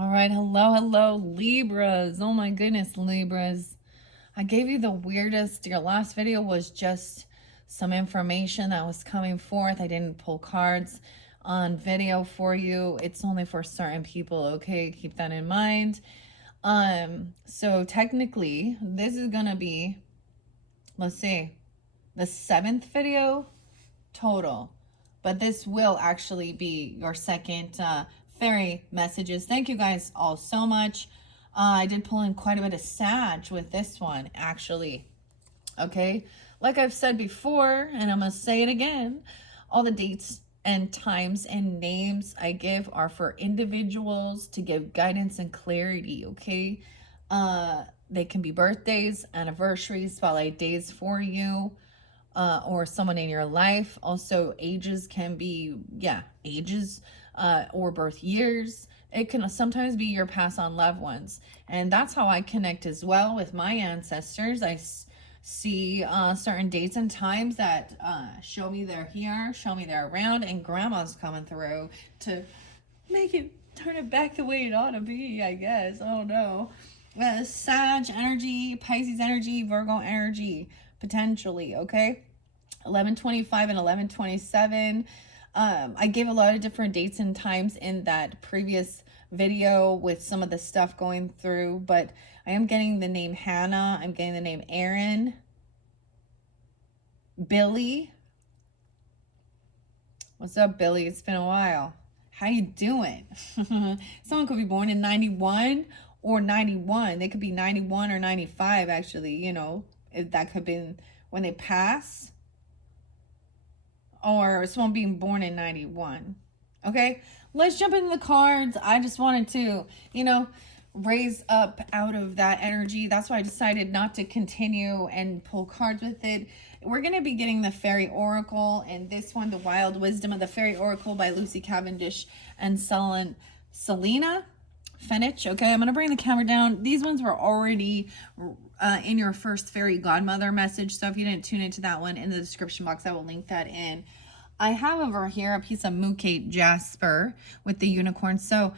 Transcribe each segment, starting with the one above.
All right, hello, Libras. Oh my goodness, Libras. I gave you the weirdest. Your last video was just some information that was coming forth. I didn't pull cards on video for you. It's only for certain people, okay? Keep that in mind. So technically, this is gonna be, let's see, the 7th video total, but this will actually be your second fairy messages. Thank you guys all so much. I did pull in quite a bit of Sag with this one, actually. Okay, like I've said before, and I'm gonna say it again, all the dates and times and names I give are for individuals to give guidance and clarity. Okay, they can be birthdays, anniversaries, spotlight days for you, or someone in your life. Also, ages can be, ages, or birth years. It can sometimes be your pass on loved ones. And that's how I connect as well with my ancestors. I see certain dates and times that show me they're here, show me they're around, and grandma's coming through to make it turn it back the way it ought to be, I guess. Oh no. Sag energy, Pisces energy, Virgo energy, potentially, okay? 11/25 and 11/27. I gave a lot of different dates and times in that previous video with some of the stuff going through, but I am getting the name Hannah. I'm getting the name Aaron, Billy. What's up, Billy? It's been a while. How you doing? Someone could be born in 91 or 91. They could be 91 or 95, actually. You know, if that could be when they pass, or someone being born in 91. Okay, let's jump into the cards. I just wanted to, raise up out of that energy. That's why I decided not to continue and pull cards with it. We're going to be getting the Fairy Oracle, and this one, The Wild Wisdom of the Fairy Oracle by Lucy Cavendish and Selena Fenich. Okay, I'm going to bring the camera down. These ones were already in your first Fairy Godmother message, so if you didn't tune into that one, in the description box, I will link that in. I have over here a piece of Mookaite Jasper with the unicorn. So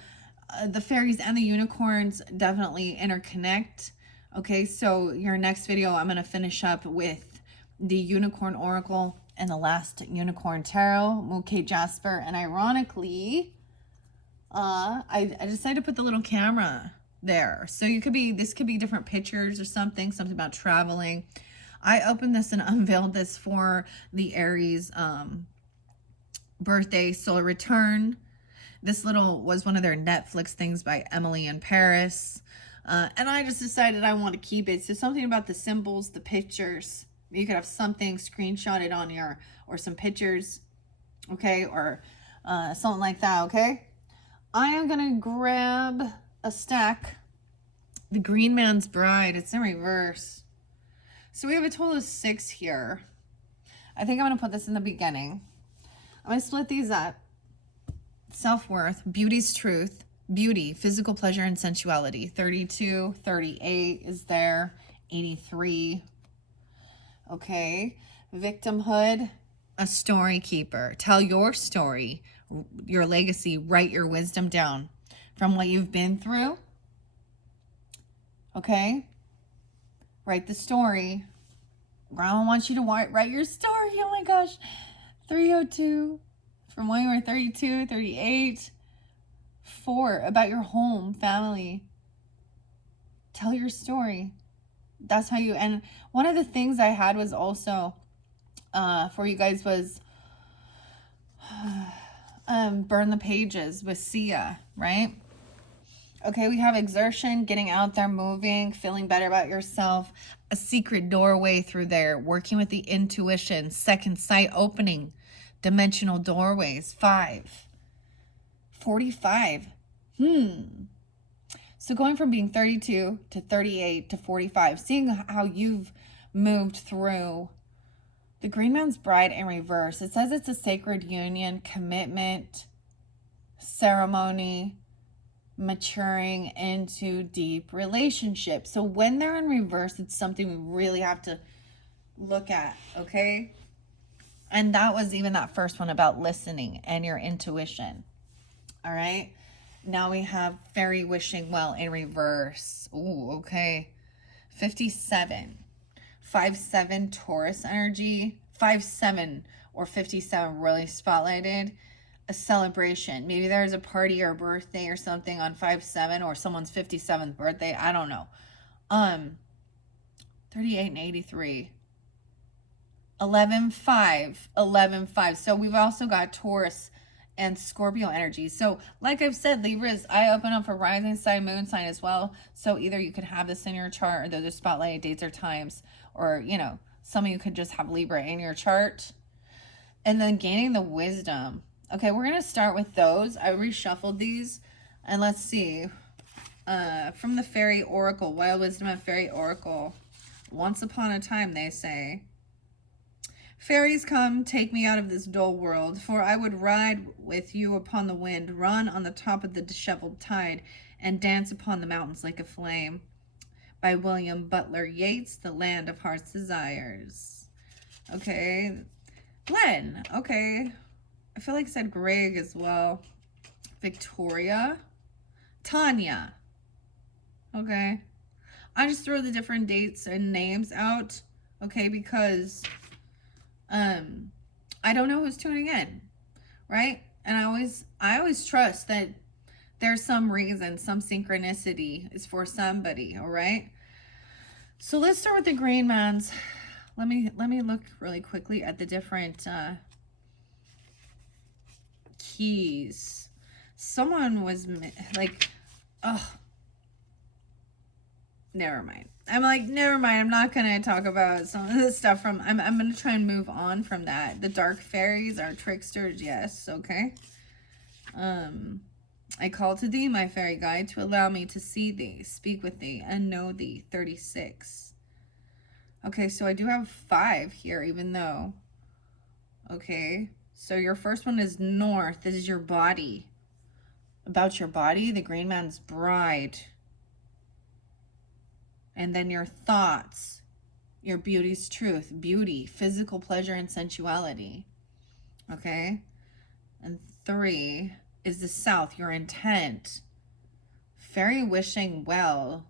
the fairies and the unicorns definitely interconnect. Okay, so your next video, I'm going to finish up with the Unicorn Oracle and the last Unicorn Tarot, Mookaite Jasper. And ironically, I decided to put the little camera there. So this could be different pictures or something about traveling. I opened this and unveiled this for the Aries birthday solar return. This was one of their Netflix things by Emily in Paris. And I just decided I want to keep it. So something about the symbols, the pictures. You could have something screenshotted on or some pictures, okay? Or something like that, okay? I am going to grab a stack. The Green Man's Bride. It's in reverse. So we have a total of 6 here. I think I'm going to put this in the beginning. I'm going to split these up. Self-worth, beauty's truth, beauty, physical pleasure and sensuality. 32, 38 is there. 83. Okay. Victimhood, a story keeper. Tell your story, your legacy, write your wisdom down from what you've been through. Okay. Write the story. Grandma wants you to write your story. Oh my gosh. 302. From when you were 32, 38. 4, about your home, family. Tell your story. That's how you, and one of the things I had was also, for you guys was, burn the pages with Sia, right? Okay, we have exertion, getting out there, moving, feeling better about yourself, a secret doorway through there, working with the intuition, second sight opening, dimensional doorways. 5. 45. So going from being 32 to 38 to 45, seeing how you've moved through the Green Man's Bride in reverse. It says it's a sacred union, commitment, ceremony, maturing into deep relationships. So when they're in reverse, it's something we really have to look at, okay? And that was even that first one about listening and your intuition. All right. Now we have Fairy wishing well in reverse. Ooh, okay. 57. 5-7 Taurus energy. 5-7 or 57 really spotlighted. A celebration. Maybe there's a party or birthday or something on 5-7 or someone's 57th birthday. I don't know. 38 and 83. 11-5. 11-5. So we've also got Taurus and Scorpio energy. So like I've said, Libras, I open up for rising sign, moon sign as well. So either you could have this in your chart, or those are spotlighted dates or times, or, you know, some of you could just have Libra in your chart. And then gaining the wisdom. Okay, we're going to start with those. I reshuffled these, and let's see. From the Fairy Oracle, Wild Wisdom of Fairy Oracle. Once upon a time, they say, fairies come, take me out of this dull world, for I would ride with you upon the wind, run on the top of the disheveled tide, and dance upon the mountains like a flame. By William Butler Yeats, The Land of Heart's Desires. Okay. Glenn. Okay. I feel like I said Greg as well. Victoria. Tanya. Okay. I just throw the different dates and names out, okay, because I don't know who's tuning in, right? And I always trust that there's some reason, some synchronicity is for somebody, all right? So let's start with the green man's. Let me look really quickly at the different keys. Someone was like, oh, never mind. I'm like, never mind. I'm not going to talk about some of this stuff from, I'm going to try and move on from that. The dark fairies are tricksters. Yes. Okay. I call to thee, my fairy guide, to allow me to see thee, speak with thee, and know thee. 36. Okay. So I do have 5 here, even though, okay. So your first one is north. This is your body. About your body, the green man's bride. And then your thoughts, your beauty's truth, beauty, physical pleasure, and sensuality. Okay? And 3 is the south, your intent. Fairy wishing well.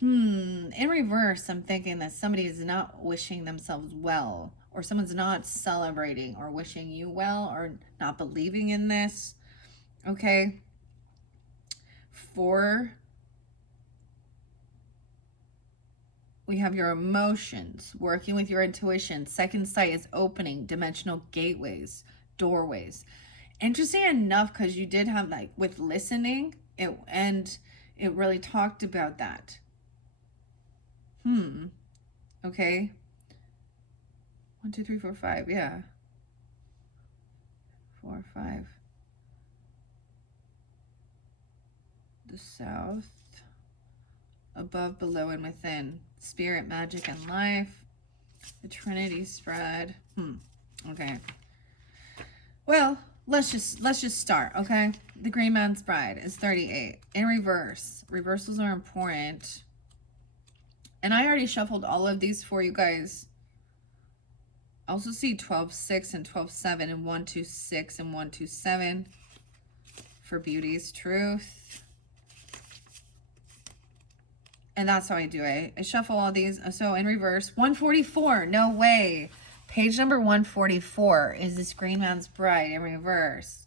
In reverse, I'm thinking that somebody is not wishing themselves well, or someone's not celebrating or wishing you well, or not believing in this. Okay? 4, we have your emotions, working with your intuition. Second sight is opening dimensional gateways, doorways. Interesting enough, because you did have, like, with listening, and it really talked about that. Okay. 1, 2, 3, 4, 5. Yeah. 4, 5. The south. Above, below, and within. Spirit, magic, and life. The Trinity spread. Okay. Well, let's just start, okay? The Green Man's Bride is 38. In reverse. Reversals are important. And I already shuffled all of these for you guys. I also see 12-6 and 12-7 and 1-2-6 and 1-2-7 for beauty's truth. And that's how I do it. I shuffle all these. So in reverse, 144. No way. Page number 144 is this Green Man's Bride in reverse.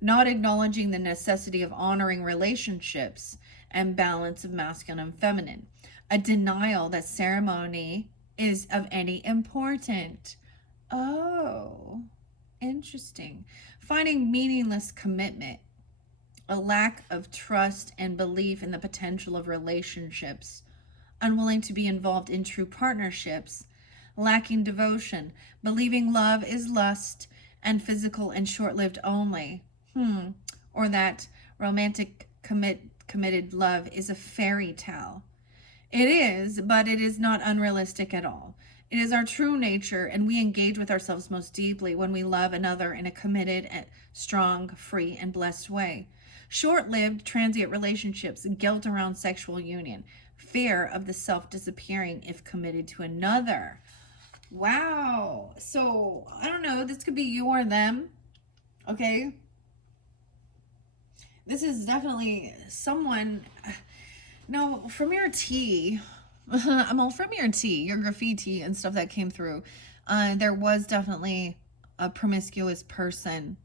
Not acknowledging the necessity of honoring relationships and balance of masculine and feminine. A denial that ceremony is of any importance. Oh, interesting. Finding meaningless commitment. A lack of trust and belief in the potential of relationships, unwilling to be involved in true partnerships, lacking devotion, believing love is lust and physical and short-lived only, or that romantic committed love is a fairy tale. It is, but it is not unrealistic at all. It is our true nature, and we engage with ourselves most deeply when we love another in a committed, strong, free, and blessed way. Short-lived, transient relationships, guilt around sexual union, fear of the self disappearing if committed to another. Wow. So, I don't know. This could be you or them. Okay? this is definitely someone. Now, from your tea, I'm all from your tea, your graffiti and stuff that came through. There was definitely a promiscuous person,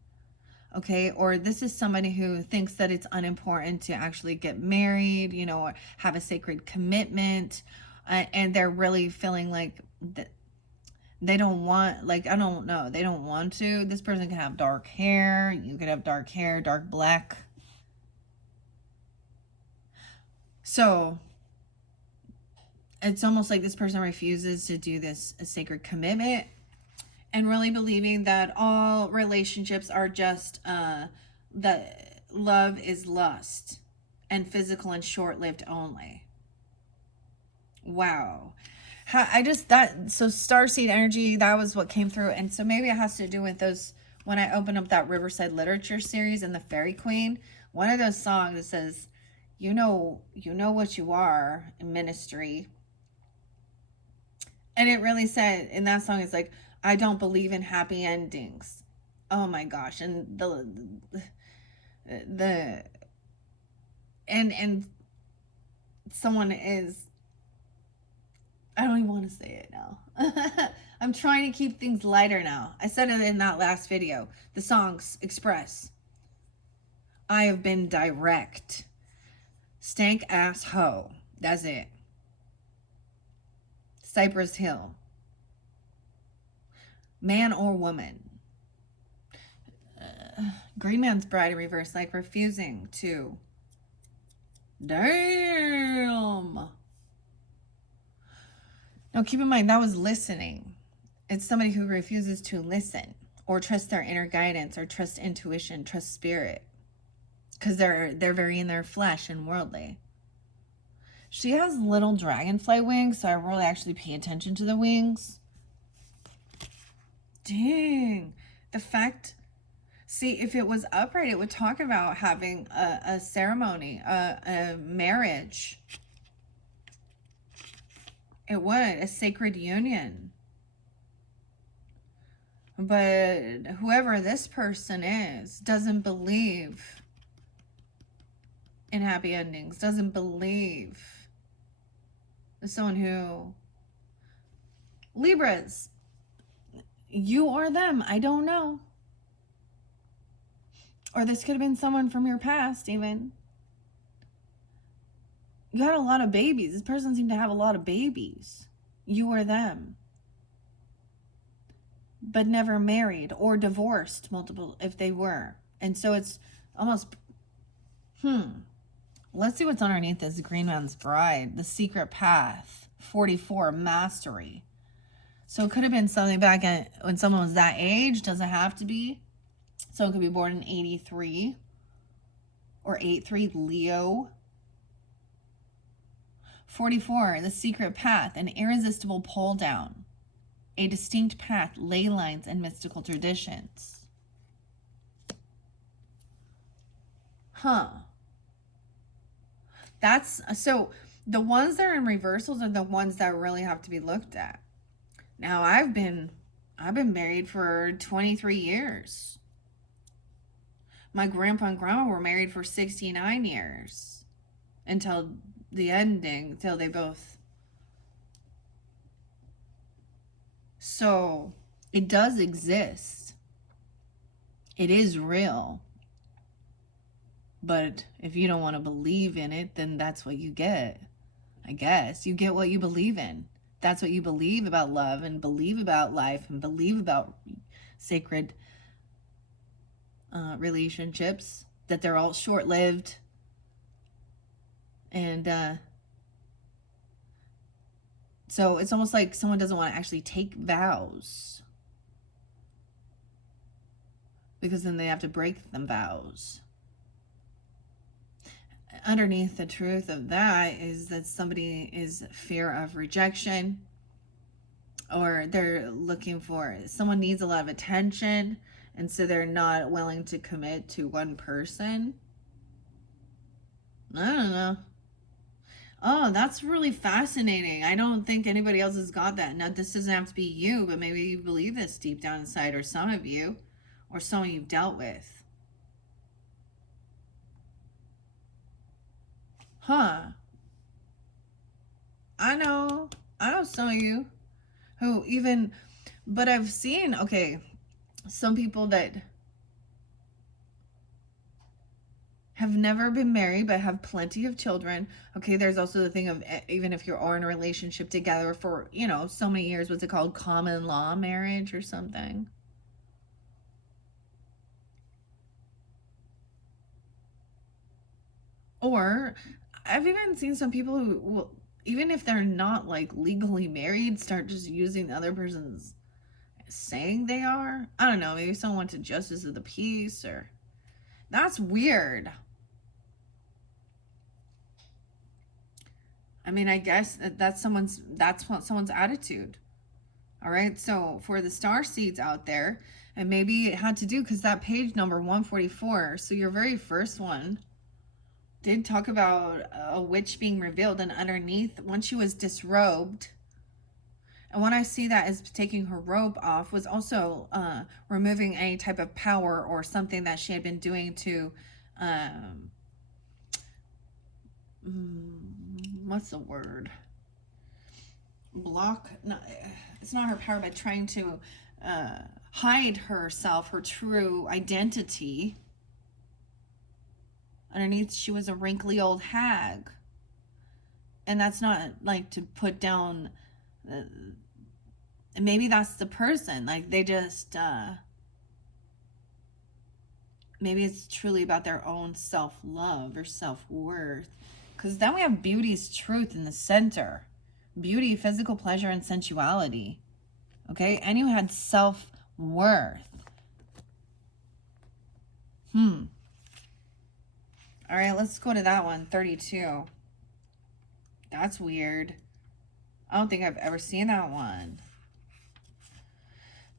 okay? Or this is somebody who thinks that it's unimportant to actually get married, you know, or have a sacred commitment, and they're really feeling like that they don't want, like, I don't know, they don't want to. This person can have dark hair, you could have dark hair, dark black. So it's almost like this person refuses to do this a sacred commitment, and really believing that all relationships are just that love is lust and physical and short-lived only. Wow. I just, that, so starseed energy, that was what came through. And so maybe it has to do with those, when I open up that Riverside Literature series and the Fairy Queen, one of those songs that says, you know what you are in ministry. And it really said in that song, it's like, I don't believe in happy endings. Oh my gosh. And and someone is, I don't even want to say it now. I'm trying to keep things lighter now. I said it in that last video. The songs express, I have been direct. Stank ass hoe. That's it. Cypress Hill. Man or woman. Green Man's Bride in reverse, like refusing to. Damn. Now keep in mind, that was listening. It's somebody who refuses to listen or trust their inner guidance or trust intuition, trust spirit. Because they're very in their flesh and worldly. She has little dragonfly wings, so I really actually pay attention to the wings. Dang. The fact, see, if it was upright, it would talk about having a ceremony, a marriage. It would, a sacred union. But whoever this person is doesn't believe in happy endings, doesn't believe. Someone who, Libras, you or them, I don't know. Or this could have been someone from your past even. You had a lot of babies. This person seemed to have a lot of babies. You or them. But never married or divorced multiple, if they were. And so it's almost, let's see what's underneath this Green Man's Bride. The Secret Path. 44, Mastery. So it could have been something back at when someone was that age. Doesn't have to be. Someone could be born in 83 or 83, Leo. 44, The Secret Path, an irresistible pull down, a distinct path, ley lines, and mystical traditions. That's, so the ones that are in reversals are the ones that really have to be looked at. Now, I've been married for 23 years. My grandpa and grandma were married for 69 years until the ending, until they both. So it does exist. It is real. But if you don't want to believe in it, then that's what you get. I guess you get what you believe in. That's what you believe about love and believe about life and believe about sacred relationships, that they're all short-lived. And so it's almost like someone doesn't want to actually take vows, because then they have to break them vows. Underneath the truth of that is that somebody is fear of rejection, or they're looking for, someone needs a lot of attention, and so they're not willing to commit to one person. I don't know. Oh, that's really fascinating. I don't think anybody else has got that. Now, this doesn't have to be you, but maybe you believe this deep down inside, or some of you, or someone you've dealt with. Huh. I know. I know some of you who even, but I've seen, okay, some people that have never been married but have plenty of children. Okay, there's also the thing of even if you're in a relationship together for, you know, so many years, what's it called? Common law marriage or something. Or I've even seen some people who will, even if they're not like legally married, start just using the other person's saying they are. I don't know, maybe someone went to justice of the peace or that's weird. I mean, I guess that's someone's attitude. All right. So for the star seeds out there, and maybe it had to do because that page number 144. So your very first one did talk about a witch being revealed, and underneath, when she was disrobed, and when I see that as taking her robe off, was also removing any type of power or something that she had been doing to, um, what's the word? Block. No, it's not her power, but trying to hide herself, her true identity. Underneath, she was a wrinkly old hag. And that's not like to put down, maybe that's the person. Like they just, maybe it's truly about their own self love or self worth. Because then we have beauty's truth in the center. Beauty, physical pleasure, and sensuality. Okay, and you had self worth. All right, let's go to that one, 32. That's weird. I don't think I've ever seen that one.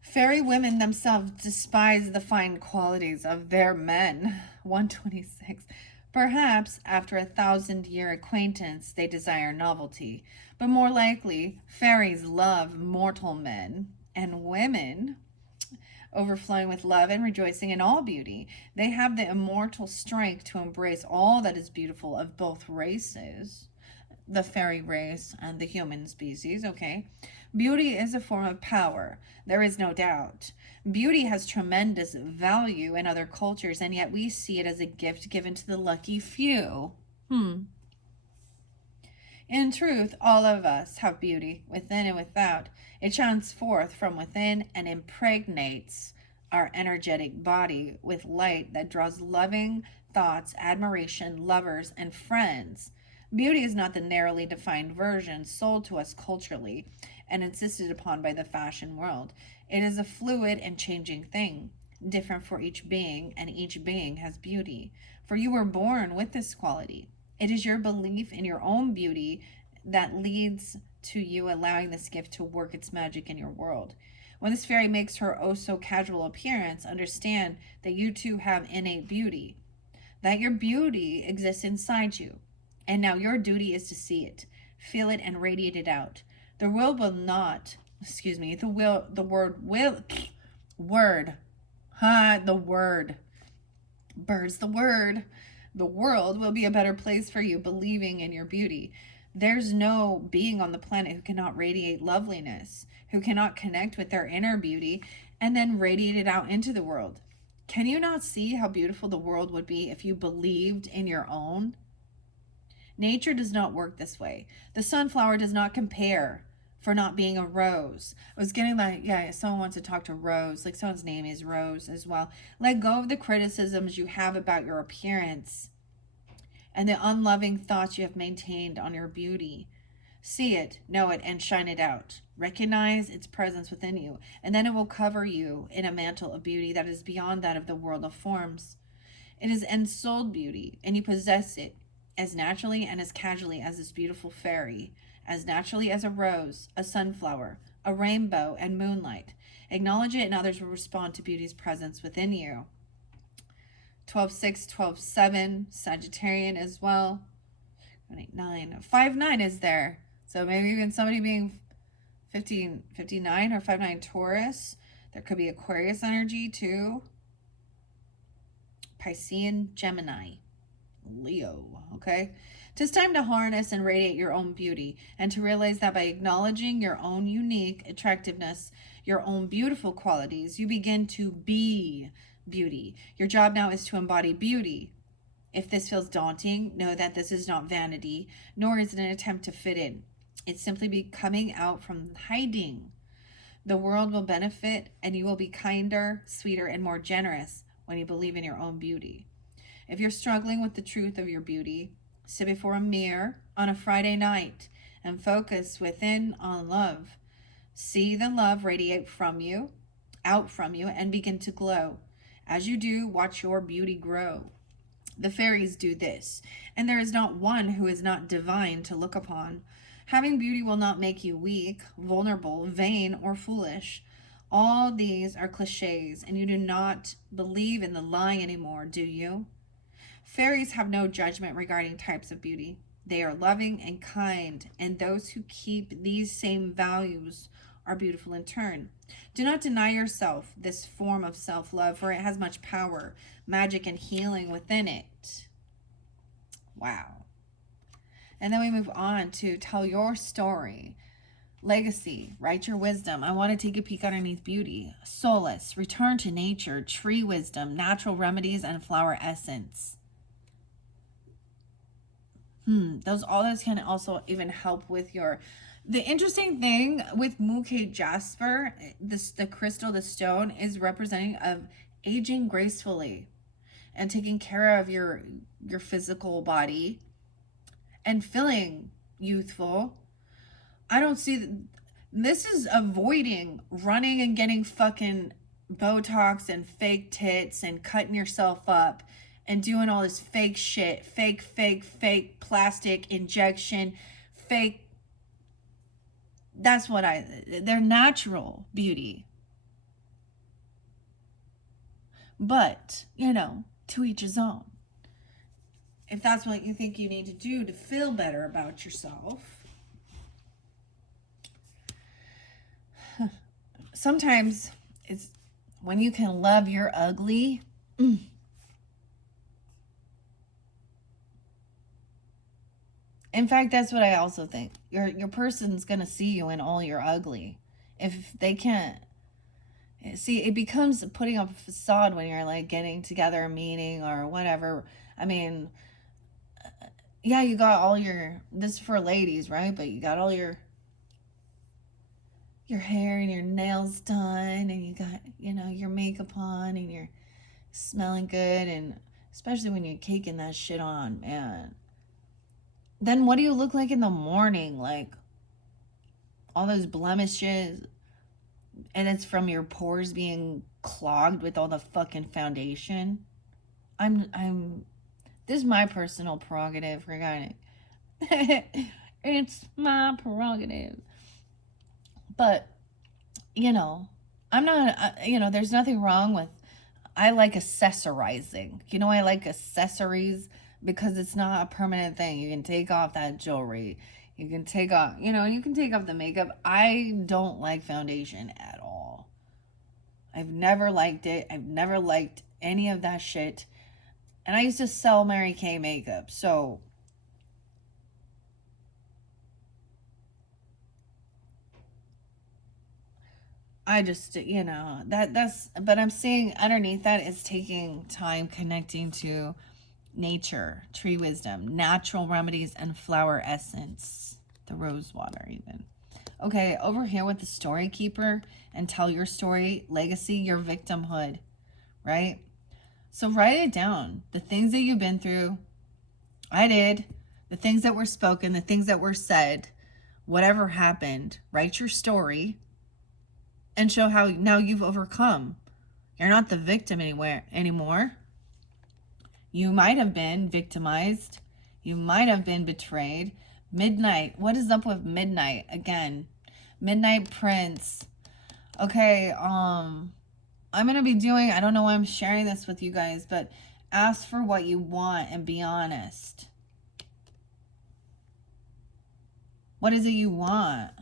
Fairy women themselves despise the fine qualities of their men. 126. Perhaps after 1,000-year acquaintance, they desire novelty, but more likely, fairies love mortal men and women, overflowing with love and rejoicing in all beauty. They have the immortal strength to embrace all that is beautiful of both races, the fairy race and the human species, okay? Beauty is a form of power. There is no doubt. Beauty has tremendous value in other cultures, and yet we see it as a gift given to the lucky few. In truth, all of us have beauty, within and without. It shines forth from within and impregnates our energetic body with light that draws loving thoughts, admiration, lovers, and friends. Beauty is not the narrowly defined version sold to us culturally and insisted upon by the fashion world. It is a fluid and changing thing, different for each being, and each being has beauty. For you were born with this quality. It is your belief in your own beauty that leads to you allowing this gift to work its magic in your world. When this fairy makes her oh so casual appearance, understand that you too have innate beauty, that your beauty exists inside you. And now your duty is to see it, feel it, and radiate it out. The world will not, the word, birds, the word. The world will be a better place for you believing in your beauty. There's no being on the planet who cannot radiate loveliness, who cannot connect with their inner beauty and then radiate it out into the world. Can you not see how beautiful the world would be if you believed in your own? Nature does not work this way. The sunflower does not compare for not being a rose. I was getting like, yeah, someone wants to talk to Rose, like someone's name is Rose as well. Let go of the criticisms you have about your appearance and the unloving thoughts you have maintained on your beauty. See it, know it, and shine it out. Recognize its presence within you, and then it will cover you in a mantle of beauty that is beyond that of the world of forms. It is ensouled beauty, and you possess it as naturally and as casually as this beautiful fairy, as naturally as a rose, a sunflower, a rainbow, and moonlight. Acknowledge it, and others will respond to beauty's presence within you. 12-6, 12-7, Sagittarian as well. 9, 5-9 is there. So maybe even somebody being 59 or 5-9 Taurus. There could be Aquarius energy too. Piscean, Gemini, Leo. okay? It's time to harness and radiate your own beauty, and to realize that by acknowledging your own unique attractiveness, your own beautiful qualities, you begin to be beauty. Your job now is to embody beauty. If this feels daunting, know that this is not vanity, nor is it an attempt to fit in. It's simply be coming out from hiding. The world will benefit, and you will be kinder, sweeter, and more generous when you believe in your own beauty. If you're struggling with the truth of your beauty, sit before a mirror on a Friday night and focus within on love. See the love radiate from you, out from you, and begin to glow. As you do, watch your beauty grow. The fairies do this, and there is not one who is not divine to look upon. Having beauty will not make you weak, vulnerable, vain, or foolish. All these are cliches, and you do not believe in the lie anymore, do you? Fairies have no judgment regarding types of beauty. They are loving and kind, and those who keep these same values are beautiful in turn. Do not deny yourself this form of self-love, for it has much power, magic, and healing within it. Wow. And then we move on to tell your story. Legacy, write your wisdom. I want to take a peek underneath beauty. Solace, return to nature, tree wisdom, natural remedies, and flower essence. All those can also even help with your. The interesting thing with Mookie Jasper, the crystal, the stone, is representing of aging gracefully and taking care of your physical body and feeling youthful. I don't see this is avoiding running and getting fucking Botox and fake tits and cutting yourself up and doing all this fake shit, fake plastic injection, fake. That's what they're natural beauty. But, to each his own. If that's what you think you need to do to feel better about yourself. Sometimes it's when you can love your ugly. In fact, that's what I also think. Your person's going to see you in all your ugly. If they can't see, it becomes putting up a facade when you're like getting together a meeting or whatever. I mean, yeah, you got all this is for ladies, right? But you got all your hair and your nails done, and you got, your makeup on, and you're smelling good, and especially when you're caking that shit on, man. Then what do you look like in the morning? Like all those blemishes, and it's from your pores being clogged with all the fucking foundation. This is my personal prerogative regarding it's my prerogative. But, I'm not, there's nothing wrong with, I like accessorizing. I like accessories because it's not a permanent thing. You can take off that jewelry. You can take off, you can take off the makeup. I don't like foundation at all. I've never liked it. I've never liked any of that shit. And I used to sell Mary Kay makeup. So I just, but I'm seeing underneath that is taking time connecting to nature, tree wisdom, natural remedies, and flower essence, the rose water even. Okay, over here with the story keeper and tell your story, legacy, your victimhood, right? So write it down. The things that you've been through, I did, the things that were spoken, the things that were said, whatever happened, write your story and show how now you've overcome. You're not the victim anymore. You might have been victimized. You might have been betrayed. Midnight. What is up with midnight? Again, Midnight Prince. Okay, I'm going to be doing, I don't know why I'm sharing this with you guys, but ask for what you want and be honest. What is it you want?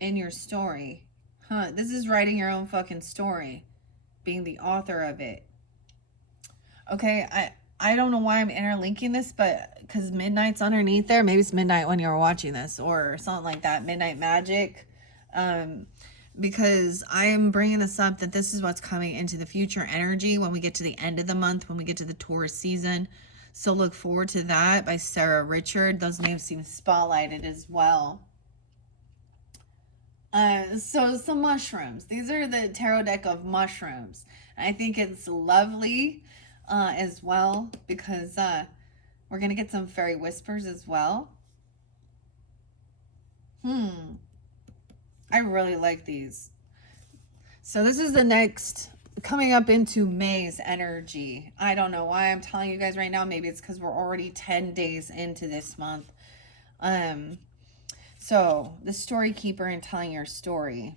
In your story. This is writing your own fucking story. being the author of it. Okay, I don't know why I'm interlinking this, but because midnight's underneath there, maybe it's midnight when you're watching this or something like that, midnight magic. Um, because I am bringing this up that this is what's coming into the future energy when we get to the end of the month, when we get to the Taurus season. So look forward to that by Sarah Richard. Those names seem spotlighted as well. So some mushrooms. These are the tarot deck of mushrooms. I think it's lovely as well because we're going to get some fairy whispers as well. I really like these. So this is the next, coming up into May's energy. I don't know why I'm telling you guys right now. Maybe it's because we're already 10 days into this month. So the story keeper and telling your story.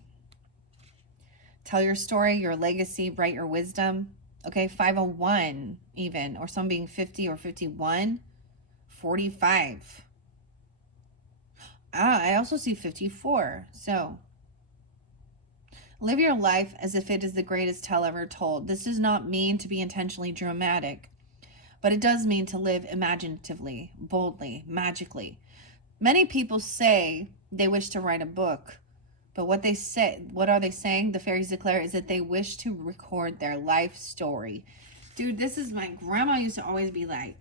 Tell your story, your legacy, write your wisdom. Okay, 501 even, or some being 50 or 51, 45. I also see 54. So live your life as if it is the greatest tale ever told. This does not mean to be intentionally dramatic, but it does mean to live imaginatively, boldly, magically. Many people say they wish to write a book, but what are they saying? The fairies declare is that they wish to record their life story. Dude, this is my grandma used to always be like,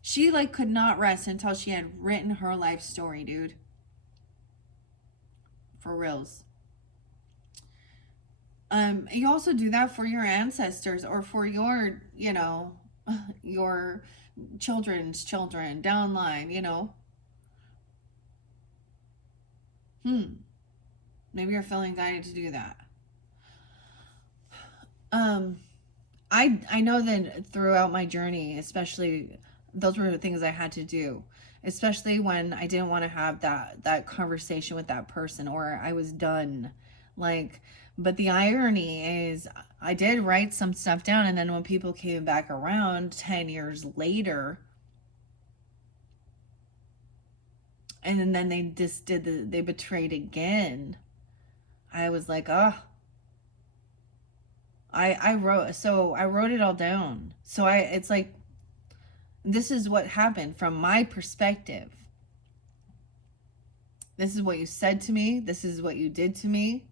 she like could not rest until she had written her life story, dude. For reals. You also do that for your ancestors or for your, your children's children down line, Maybe you're feeling guided to do that. I know that throughout my journey, especially those were the things I had to do, especially when I didn't want to have that conversation with that person or I was done. Like, but the irony is I did write some stuff down, and then when people came back around 10 years later, and then they just they betrayed again. I was like, oh, I wrote it all down. So it's like, this is what happened from my perspective. This is what you said to me. This is what you did to me.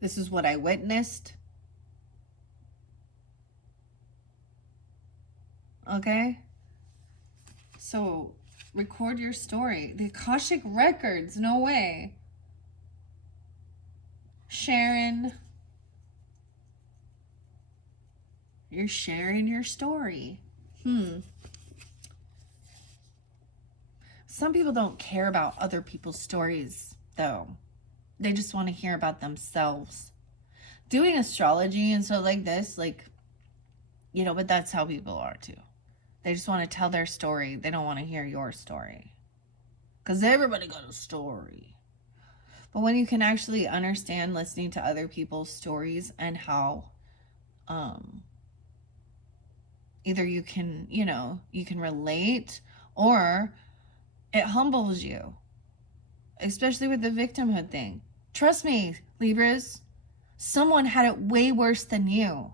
This is what I witnessed. Okay? So record your story. The Akashic records, no way. Sharon, you're sharing your story. Some people don't care about other people's stories, though. They just want to hear about themselves. Doing astrology and so like this, but that's how people are too. They just want to tell their story. They don't want to hear your story. Because everybody got a story. But when you can actually understand listening to other people's stories and how either you can relate or it humbles you. Especially with the victimhood thing. Trust me, Libras, someone had it way worse than you.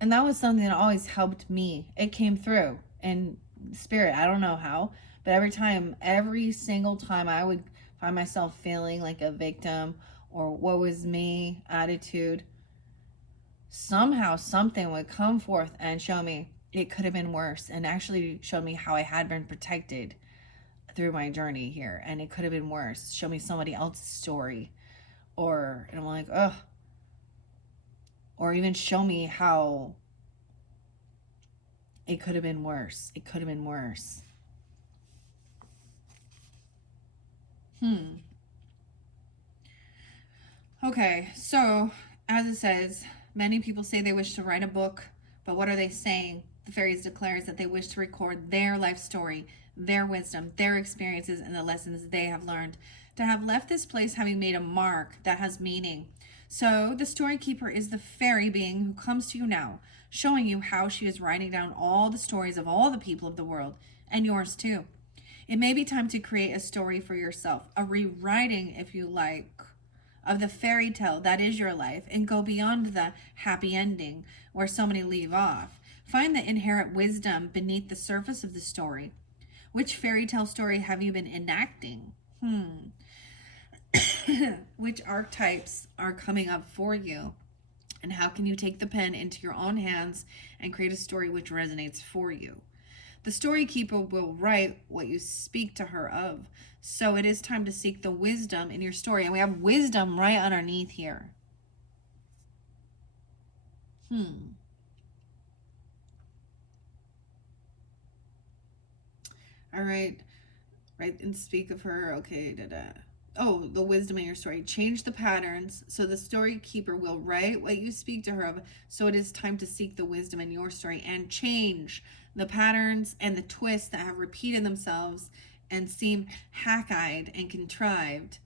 And that was something that always helped me. It came through in spirit. I don't know how, but every single time I would find myself feeling like a victim or woe was me attitude, somehow something would come forth and show me it could have been worse, and actually showed me how I had been protected through my journey here, and it could have been worse. Show me somebody else's story, and I'm like, ugh. Or even show me how it could have been worse. It could have been worse. Okay, so as it says, many people say they wish to write a book, but what are they saying? The fairies declares that they wish to record their life story, their wisdom, their experiences, and the lessons they have learned, to have left this place having made a mark that has meaning. So the story keeper is the fairy being who comes to you now, showing you how she is writing down all the stories of all the people of the world, and yours too. It may be time to create a story for yourself, a rewriting if you like, of the fairy tale that is your life and go beyond the happy ending where so many leave off. Find the inherent wisdom beneath the surface of the story. Which fairy tale story have you been enacting? Which archetypes are coming up for you? And how can you take the pen into your own hands and create a story which resonates for you? The story keeper will write what you speak to her of. So it is time to seek the wisdom in your story. And we have wisdom right underneath here. All right. Write and speak of her. Okay. Oh, the wisdom in your story. Change the patterns so the story keeper will write what you speak to her of. So it is time to seek the wisdom in your story and change the patterns and the twists that have repeated themselves and seem hack-eyed and contrived.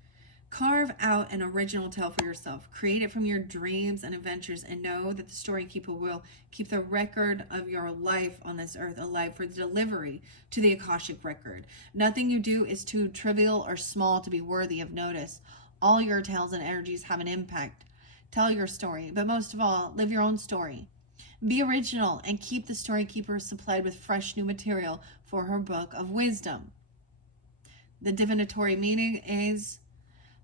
Carve out an original tale for yourself. Create it from your dreams and adventures, and know that the story keeper will keep the record of your life on this earth alive for the delivery to the Akashic record. Nothing you do is too trivial or small to be worthy of notice. All your tales and energies have an impact. Tell your story, but most of all, live your own story. Be original and keep the story keeper supplied with fresh new material for her book of wisdom. The divinatory meaning is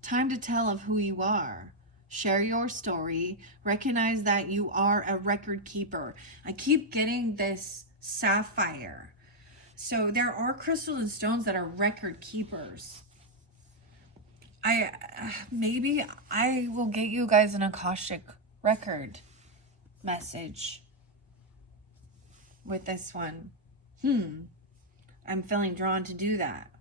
time to tell of who you are. Share your story. Recognize that you are a record keeper. I keep getting this sapphire. So there are crystals and stones that are record keepers. Maybe I will get you guys an Akashic record message with this one. I'm feeling drawn to do that.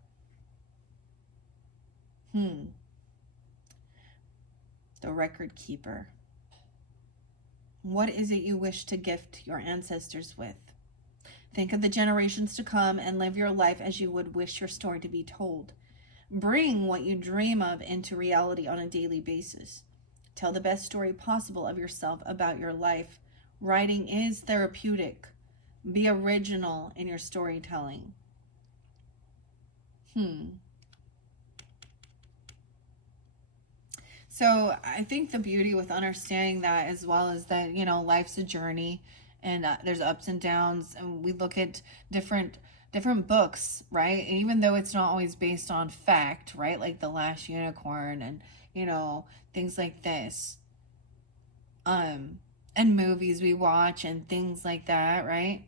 The record keeper. What is it you wish to gift your ancestors with? Think of the generations to come and live your life as you would wish your story to be told. Bring what you dream of into reality on a daily basis. Tell the best story possible of yourself about your life. Writing is therapeutic. Be original in your storytelling. So I think the beauty with understanding that as well is that, life's a journey and there's ups and downs, and we look at different books, right? And even though it's not always based on fact, right? Like The Last Unicorn and, things like this. And movies we watch and things like that, right?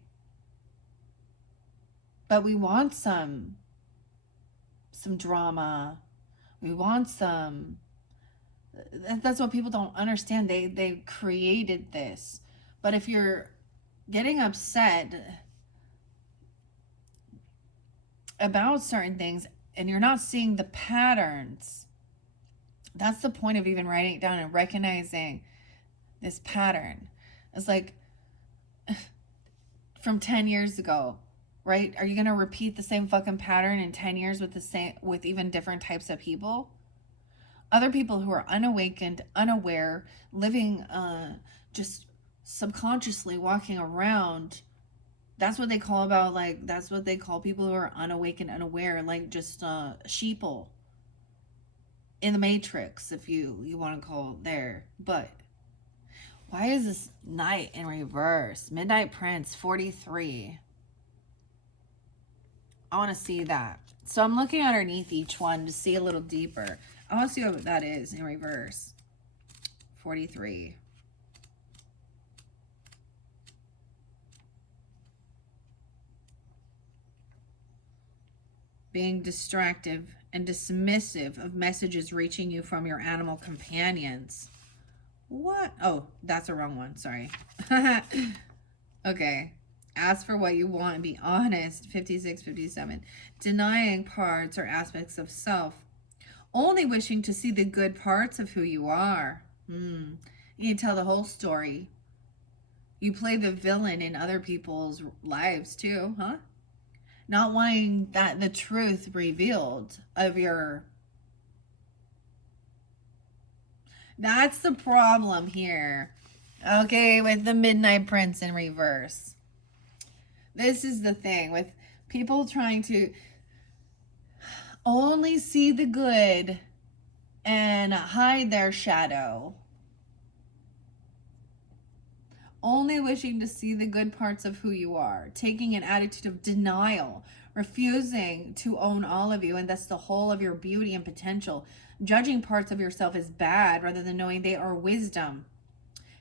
But we want some drama. We want some. That's what people don't understand. They created this. But if you're getting upset about certain things and you're not seeing the patterns, that's the point of even writing it down and recognizing this pattern. It's like from 10 years ago, right? Are you going to repeat the same fucking pattern in 10 years with even different types of people? Other people who are unawakened, unaware, living just subconsciously walking around. That's what they call people who are unawakened, unaware, like just sheeple in the Matrix, if you want to call it there. But why is this Knight in reverse? Midnight Prince, 43. I want to see that. So I'm looking underneath each one to see a little deeper. I want to see what that is in reverse. 43. Being distractive and dismissive of messages reaching you from your animal companions. What? Oh, that's the wrong one. Sorry. Okay. Ask for what you want and be honest. 56, 57. Denying parts or aspects of self. Only wishing to see the good parts of who you are. You can tell the whole story. You play the villain in other people's lives too, huh? Not wanting that the truth revealed of your... That's the problem here. Okay, with the Midnight Prince in reverse. This is the thing with people trying to only see the good and hide their shadow, only wishing to see the good parts of who you are, taking an attitude of denial, refusing to own all of you and thus the whole of your beauty and potential, judging parts of yourself as bad rather than knowing they are wisdom,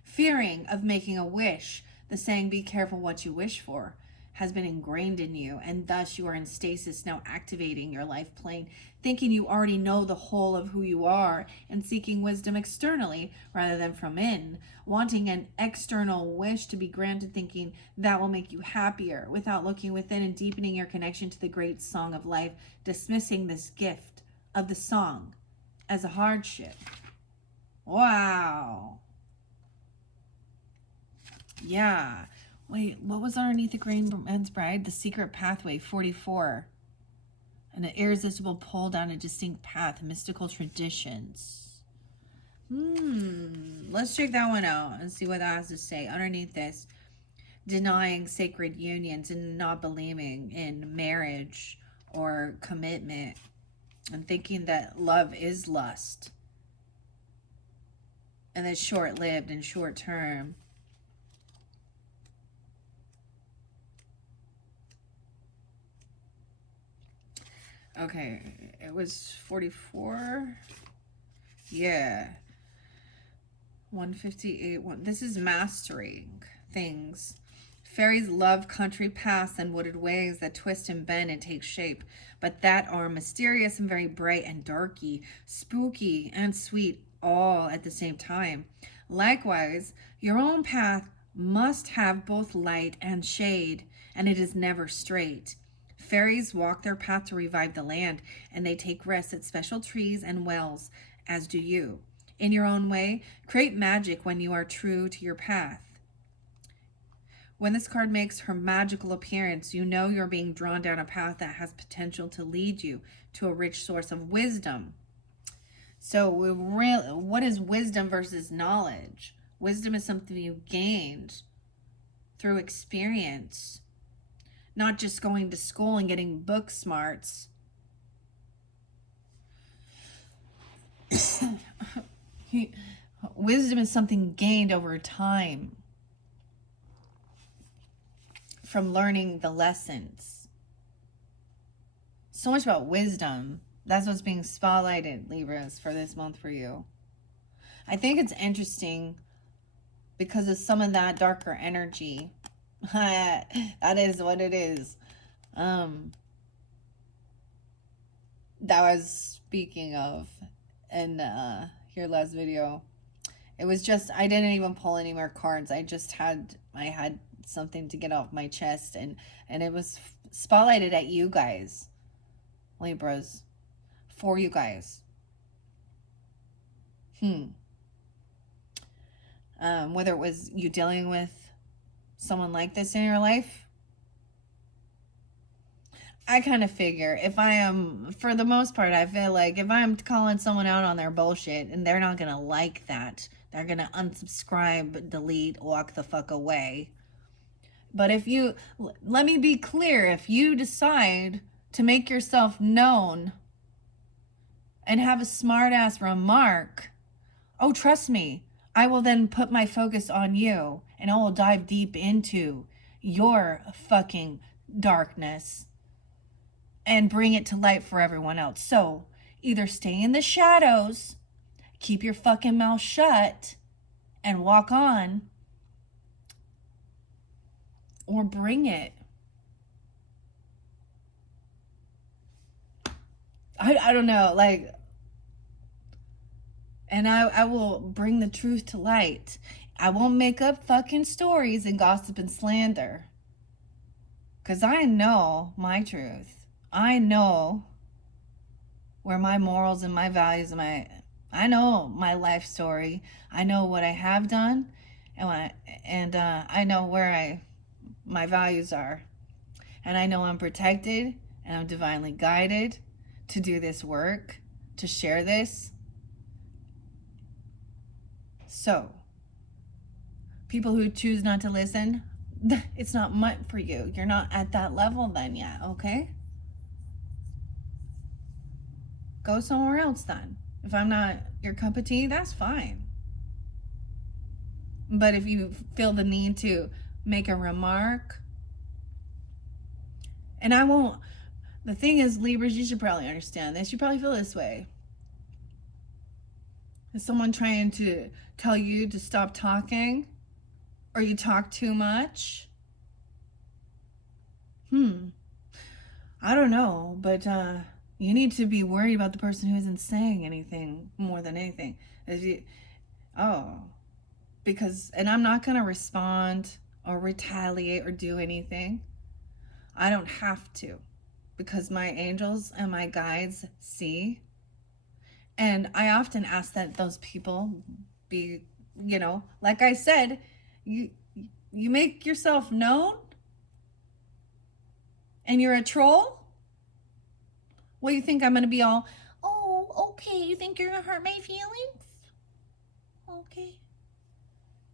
fearing of making a wish. The saying, be careful what you wish for, has been ingrained in you, and thus you are in stasis, now activating your life plane, thinking you already know the whole of who you are, and seeking wisdom externally rather than from in, wanting an external wish to be granted, thinking that will make you happier, without looking within and deepening your connection to the great song of life, dismissing this gift of the song as a hardship. Wow. Yeah. Wait, what was underneath the Green Man's Bride? The Secret Pathway, 44. An irresistible pull down a distinct path, mystical traditions. Let's check that one out and see what that has to say. Underneath this, denying sacred unions and not believing in marriage or commitment, and thinking that love is lust and it's short-lived and short-term. Okay, it was 44. Yeah. 158. This is mastering things. Fairies love country paths and wooded ways that twist and bend and take shape, but that are mysterious and very bright and darky, spooky and sweet all at the same time. Likewise, your own path must have both light and shade, and it is never straight. Fairies walk their path to revive the land, and they take rest at special trees and wells, as do you. In your own way, create magic when you are true to your path. When this card makes her magical appearance, you know you're being drawn down a path that has potential to lead you to a rich source of wisdom. So what is wisdom versus knowledge? Wisdom is something you gained through experience, not just going to school and getting book smarts. Wisdom is something gained over time from learning the lessons. So much about wisdom. That's what's being spotlighted, Libras, for this month for you. I think it's interesting because of some of that darker energy. That is what it is. That was speaking of in your last video. It was just, I didn't even pull any more cards. I had something to get off my chest, and it was spotlighted at you guys, Libras, for you guys. Whether it was you dealing with someone like this in your life, I kind of figure if I am, for the most part, I feel like if I'm calling someone out on their bullshit and they're not going to like that, they're going to unsubscribe, delete, walk the fuck away. But if you, let me be clear, if you decide to make yourself known and have a smart ass remark, oh, trust me, I will then put my focus on you and I will dive deep into your fucking darkness and bring it to light for everyone else. So either stay in the shadows, keep your fucking mouth shut and walk on, or bring it. I don't know, like, and I will bring the truth to light. I won't make up fucking stories and gossip and slander, because I know my truth. I know where my morals and my values and I know my life story. I know what I have done, and I know where my values are, and I know I'm protected and I'm divinely guided to do this work, to share this. So people who choose not to listen, it's not meant for you. You're not at that level then yet, okay? Go somewhere else then. If I'm not your cup of tea, that's fine. But if you feel the need to make a remark, and I won't, the thing is, Libras, you should probably understand this. You probably feel this way. Is someone trying to tell you to stop talking? Or you talk too much? I don't know, but you need to be worried about the person who isn't saying anything more than anything. If you, oh, because, and I'm not going to respond or retaliate or do anything. I don't have to, because my angels and my guides see. And I often ask that those people be, like I said, you you make yourself known and you're a troll. What, you think I'm going to be all, oh, okay, you think you're going to hurt my feelings? Okay.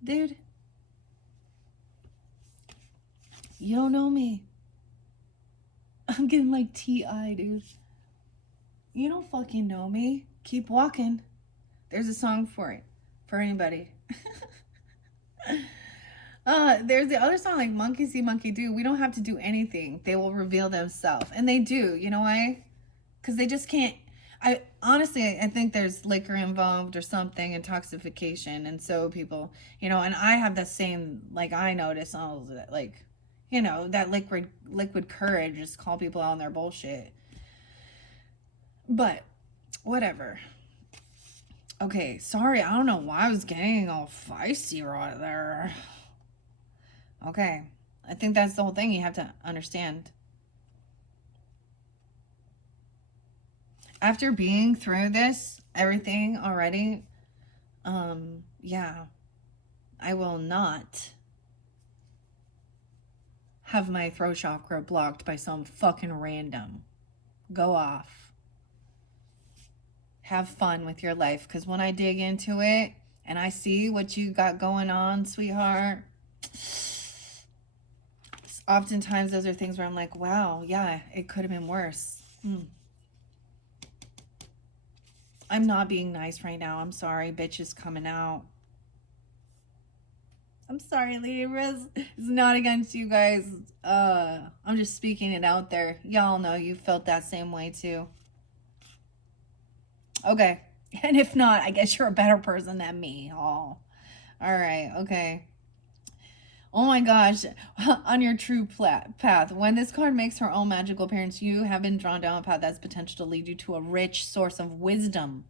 Dude, you don't know me. I'm getting like TI, dude. You don't fucking know me. Keep walking. There's a song for it. For anybody. There's the other song, like Monkey See, Monkey Do. We don't have to do anything. They will reveal themselves. And they do. You know why? Because they just can't. I think there's liquor involved or something, intoxication. And so people, and I have the same, like, I notice all of that, like, that liquid courage, just call people out on their bullshit. But whatever. Okay, sorry, I don't know why I was getting all feisty right there. Okay, I think that's the whole thing you have to understand. After being through this, everything already, yeah, I will not have my throat chakra blocked by some fucking random. Go off. Have fun with your life, because when I dig into it and I see what you got going on, sweetheart, oftentimes those are things where I'm like, wow, yeah, it could have been worse. I'm not being nice right now. I'm sorry. Bitch is coming out. I'm sorry, Libras. It's not against you guys. I'm just speaking it out there. Y'all know you felt that same way too. Okay. And if not, I guess you're a better person than me. Oh. All right. Okay. Oh my gosh. On your true path. When this card makes her own magical appearance, you have been drawn down a path that's potential to lead you to a rich source of wisdom.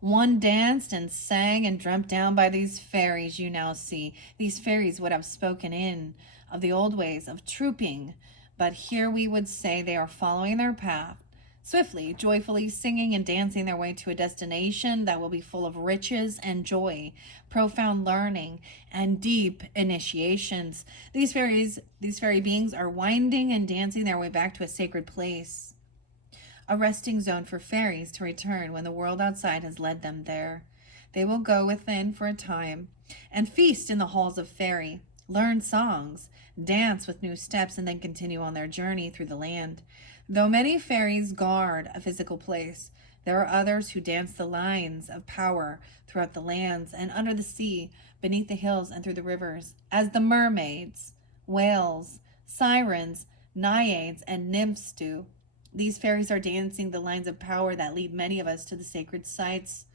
One danced and sang and dreamt down by these fairies you now see. These fairies would have spoken in of the old ways of trooping, but here we would say they are following their path, swiftly, joyfully singing and dancing their way to a destination that will be full of riches and joy, profound learning, and deep initiations. These fairy beings are winding and dancing their way back to a sacred place, a resting zone for fairies to return when the world outside has led them there. They will go within for a time and feast in the halls of Faery, learn songs, dance with new steps, and then continue on their journey through the land. Though many fairies guard a physical place, there are others who dance the lines of power throughout the lands and under the sea, beneath the hills and through the rivers, as the mermaids, whales, sirens, naiads, and nymphs do. These fairies are dancing the lines of power that lead many of us to the sacred sites.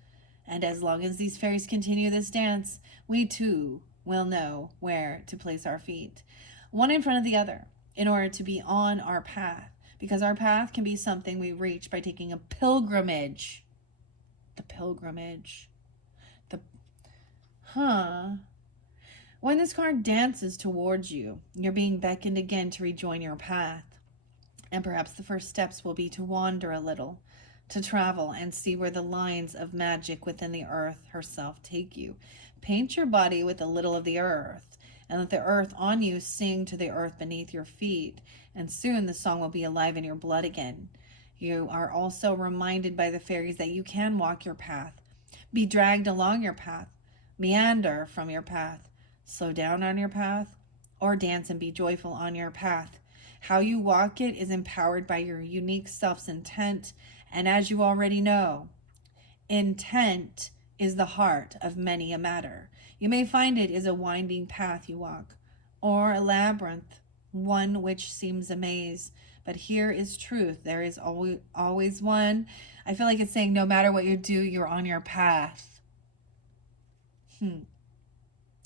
And as long as these fairies continue this dance, we too will know where to place our feet, one in front of the other, in order to be on our path. Because our path can be something we reach by taking a pilgrimage. The pilgrimage. When this card dances towards you, you're being beckoned again to rejoin your path. And perhaps the first steps will be to wander a little, to travel and see where the lines of magic within the earth herself take you. Paint your body with a little of the earth, and let the earth on you sing to the earth beneath your feet, and soon the song will be alive in your blood again. You are also reminded by the fairies that you can walk your path, be dragged along your path, meander from your path, slow down on your path, or dance and be joyful on your path. How you walk it is empowered by your unique self's intent, and as you already know, Intent is the heart of many a matter. You may find it is a winding path you walk, or a labyrinth, one which seems a maze. But here is truth. There is always one. I feel like it's saying no matter what you do, you're on your path.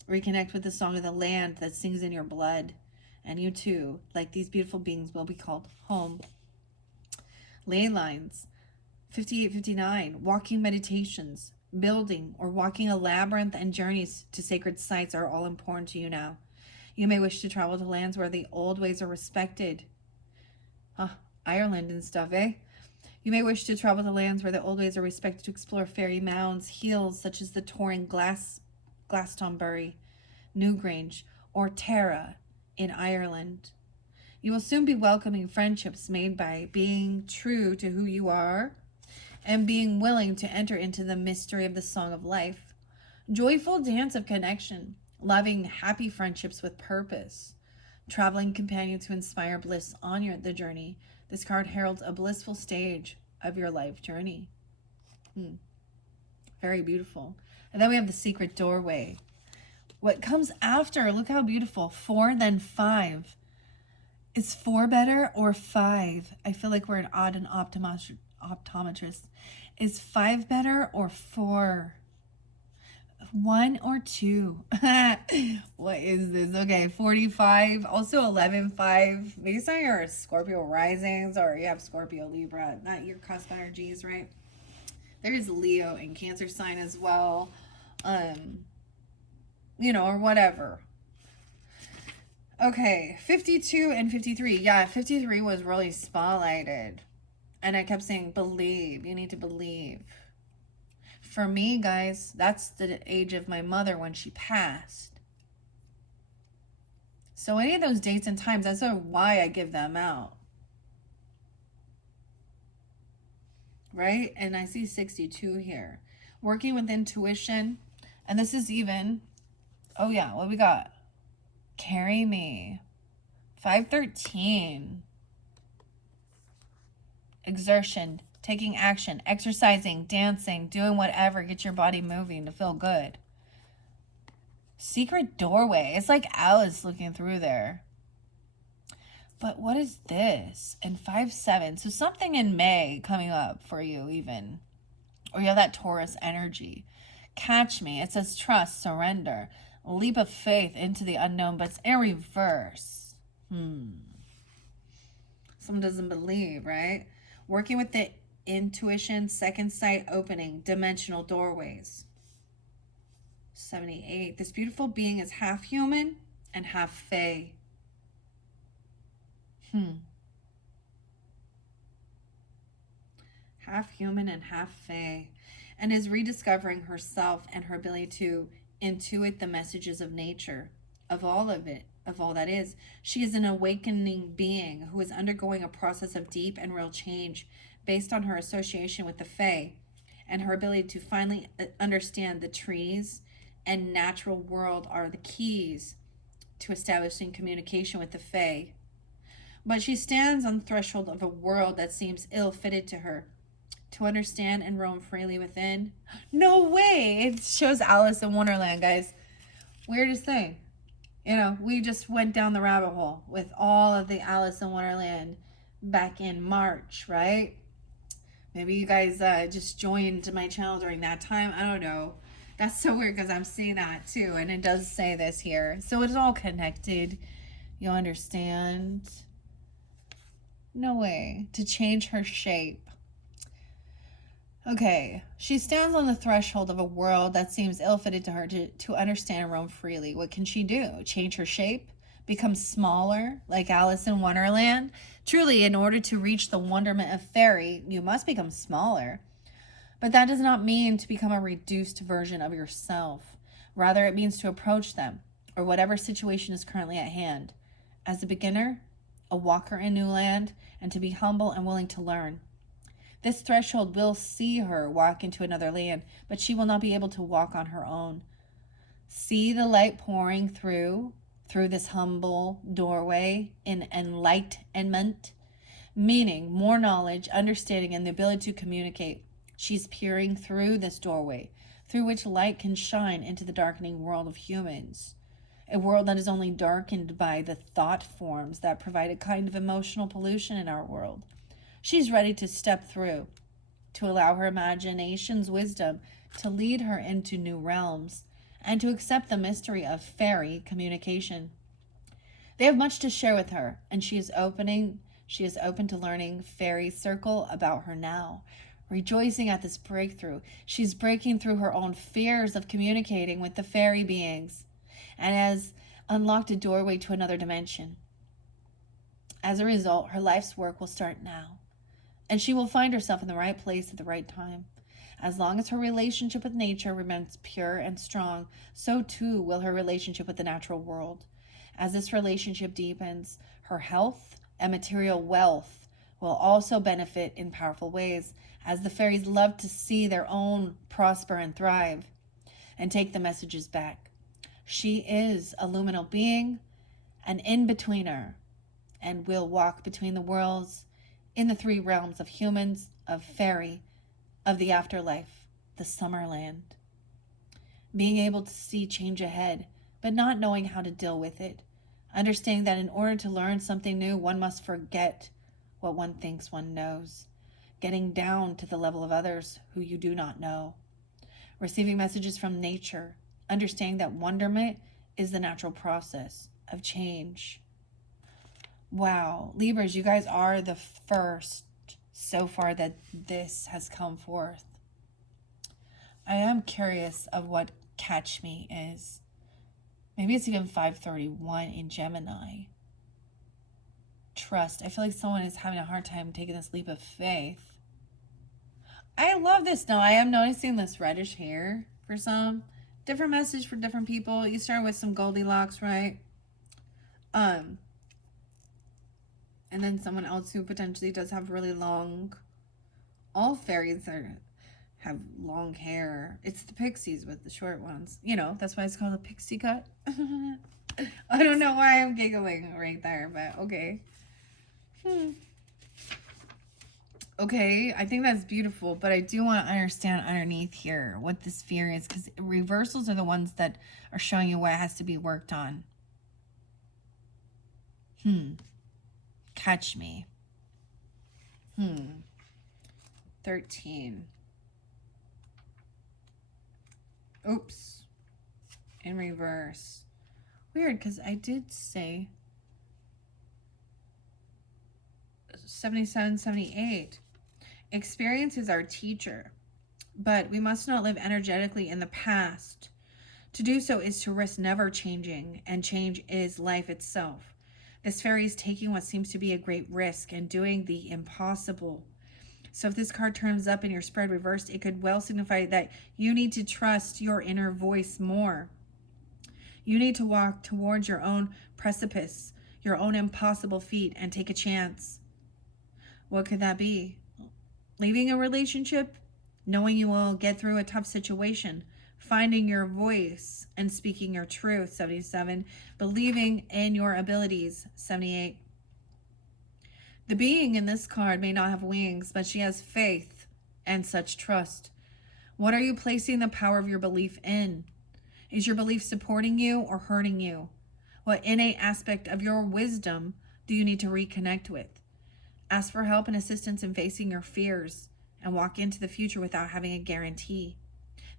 Reconnect with the song of the land that sings in your blood. And you too, like these beautiful beings, will be called home. Ley lines. 5859, walking meditations, building or walking a labyrinth, and journeys to sacred sites are all important to you now. You may wish to travel to lands where the old ways are respected. Ireland and stuff, eh? You may wish to travel to lands where the old ways are respected to explore fairy mounds, hills such as the Torring Glastonbury, Newgrange, or Tara in Ireland. You will soon be welcoming friendships made by being true to who you are and being willing to enter into the mystery of the song of life. Joyful dance of connection, loving, happy friendships with purpose. Traveling companions who inspire bliss on the journey. This card heralds a blissful stage of your life journey. Very beautiful. And then we have the secret doorway. What comes after, look how beautiful. 4, then 5. Is 4 better or 5? I feel like we're an odd and optometrist. Is 5 better or 4? 1 or 2? What is this? Okay, 45. Also 11-5. Based on your Scorpio risings, or you have Scorpio Libra, not your cusp energies, right? There is Leo and Cancer sign as well. Or whatever. Okay, 52 and 53. Yeah, 53 was really spotlighted. And I kept saying, believe. You need to believe. For me, guys, that's the age of my mother when she passed. So any of those dates and times, that's why I give them out. Right? And I see 62 here. Working with intuition. And this is even, oh yeah, what we got? Carry me. 513. Exertion, taking action, exercising, dancing, doing whatever, get your body moving to feel good. Secret doorway. It's like Alice looking through there. But what is this? And 5-7. So something in May coming up for you even. Or you have that Taurus energy. Catch me. It says trust, surrender. Leap of faith into the unknown, but it's in reverse. Someone doesn't believe, right? Working with the intuition, second sight opening, dimensional doorways. 78. This beautiful being is half human and half fae. Half human and half fae. And is rediscovering herself and her ability to intuit the messages of nature, of all of it, of all that is. She is an awakening being who is undergoing a process of deep and real change based on her association with the Fae and her ability to finally understand the trees and natural world are the keys to establishing communication with the Fae. But she stands on the threshold of a world that seems ill-fitted to her. To understand and roam freely within. No way! It shows Alice in Wonderland, guys. Weirdest thing. We just went down the rabbit hole with all of the Alice in Wonderland back in March, right? Maybe you guys just joined my channel during that time. I don't know. That's so weird because I'm seeing that too. And it does say this here. So it's all connected. You'll understand. No way. To change her shape. Okay, she stands on the threshold of a world that seems ill-fitted to her to understand and roam freely. What can she do? Change her shape? Become smaller, like Alice in Wonderland? Truly, in order to reach the wonderment of Faery, you must become smaller. But that does not mean to become a reduced version of yourself. Rather, it means to approach them, or whatever situation is currently at hand, as a beginner, a walker in new land, and to be humble and willing to learn. This threshold will see her walk into another land, but she will not be able to walk on her own. See the light pouring through this humble doorway in enlightenment, meaning more knowledge, understanding, and the ability to communicate. She's peering through this doorway, through which light can shine into the darkening world of humans. A world that is only darkened by the thought forms that provide a kind of emotional pollution in our world. She's ready to step through, to allow her imagination's wisdom to lead her into new realms, and to accept the mystery of fairy communication. They have much to share with her, and she is open to learning Fairy's circle about her now. Rejoicing at this breakthrough, she's breaking through her own fears of communicating with the fairy beings, and has unlocked a doorway to another dimension. As a result, her life's work will start now, and she will find herself in the right place at the right time. As long as her relationship with nature remains pure and strong, so too will her relationship with the natural world. As this relationship deepens, her health and material wealth will also benefit in powerful ways, as the fairies love to see their own prosper and thrive and take the messages back. She is a luminal being, an in-betweener, and will walk between the worlds in the three realms of humans, of fairy, of the afterlife, the Summerland. Being able to see change ahead, but not knowing how to deal with it. Understanding that in order to learn something new, one must forget what one thinks one knows. Getting down to the level of others who you do not know. Receiving messages from nature. Understanding that wonderment is the natural process of change. Wow, Libras, you guys are the first so far that this has come forth. I am curious of what Catch Me is. Maybe it's even 531 in Gemini. Trust. I feel like someone is having a hard time taking this leap of faith. I love this. Now, I am noticing this reddish hair for some. Different message for different people. You start with some Goldilocks, right? And then someone else who potentially does have really long... All fairies have long hair. It's the pixies with the short ones. You know, that's why it's called a pixie cut. I don't know why I'm giggling right there, but okay. Okay, I think that's beautiful, but I do want to understand underneath here what this fear is, because reversals are the ones that are showing you what has to be worked on. Catch Me. 13. Oops. In reverse. Weird, because I did say 77, 78. Experience is our teacher, but we must not live energetically in the past. To do so is to risk never changing, and change is life itself. This fairy is taking what seems to be a great risk and doing the impossible. So if this card turns up in your spread reversed, it could well signify that you need to trust your inner voice more. You need to walk towards your own precipice, your own impossible feat, and take a chance. What could that be? Leaving a relationship, knowing you will get through a tough situation, finding your voice and speaking your truth, 77, believing in your abilities, 78. The being in this card may not have wings, but she has faith and such trust. What are you placing the power of your belief in? Is your belief supporting you or hurting you? What innate aspect of your wisdom do you need to reconnect with? Ask for help and assistance in facing your fears and walk into the future without having a guarantee.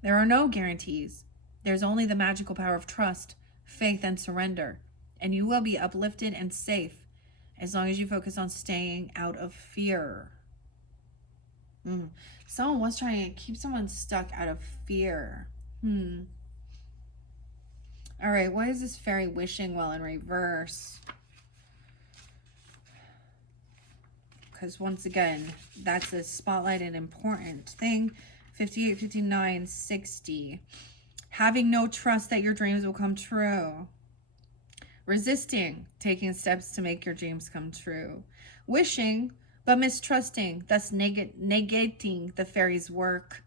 There are no guarantees. There's only the magical power of trust, faith, and surrender, and you will be uplifted and safe as long as you focus on staying out of fear. Someone was trying to keep someone stuck out of fear. All right, what is this fairy wishing well in reverse? Because once again, that's a spotlight and important thing. 58, 59, 60. Having no trust that your dreams will come true. Resisting taking steps to make your dreams come true. Wishing, but mistrusting, thus negating the fairy's work.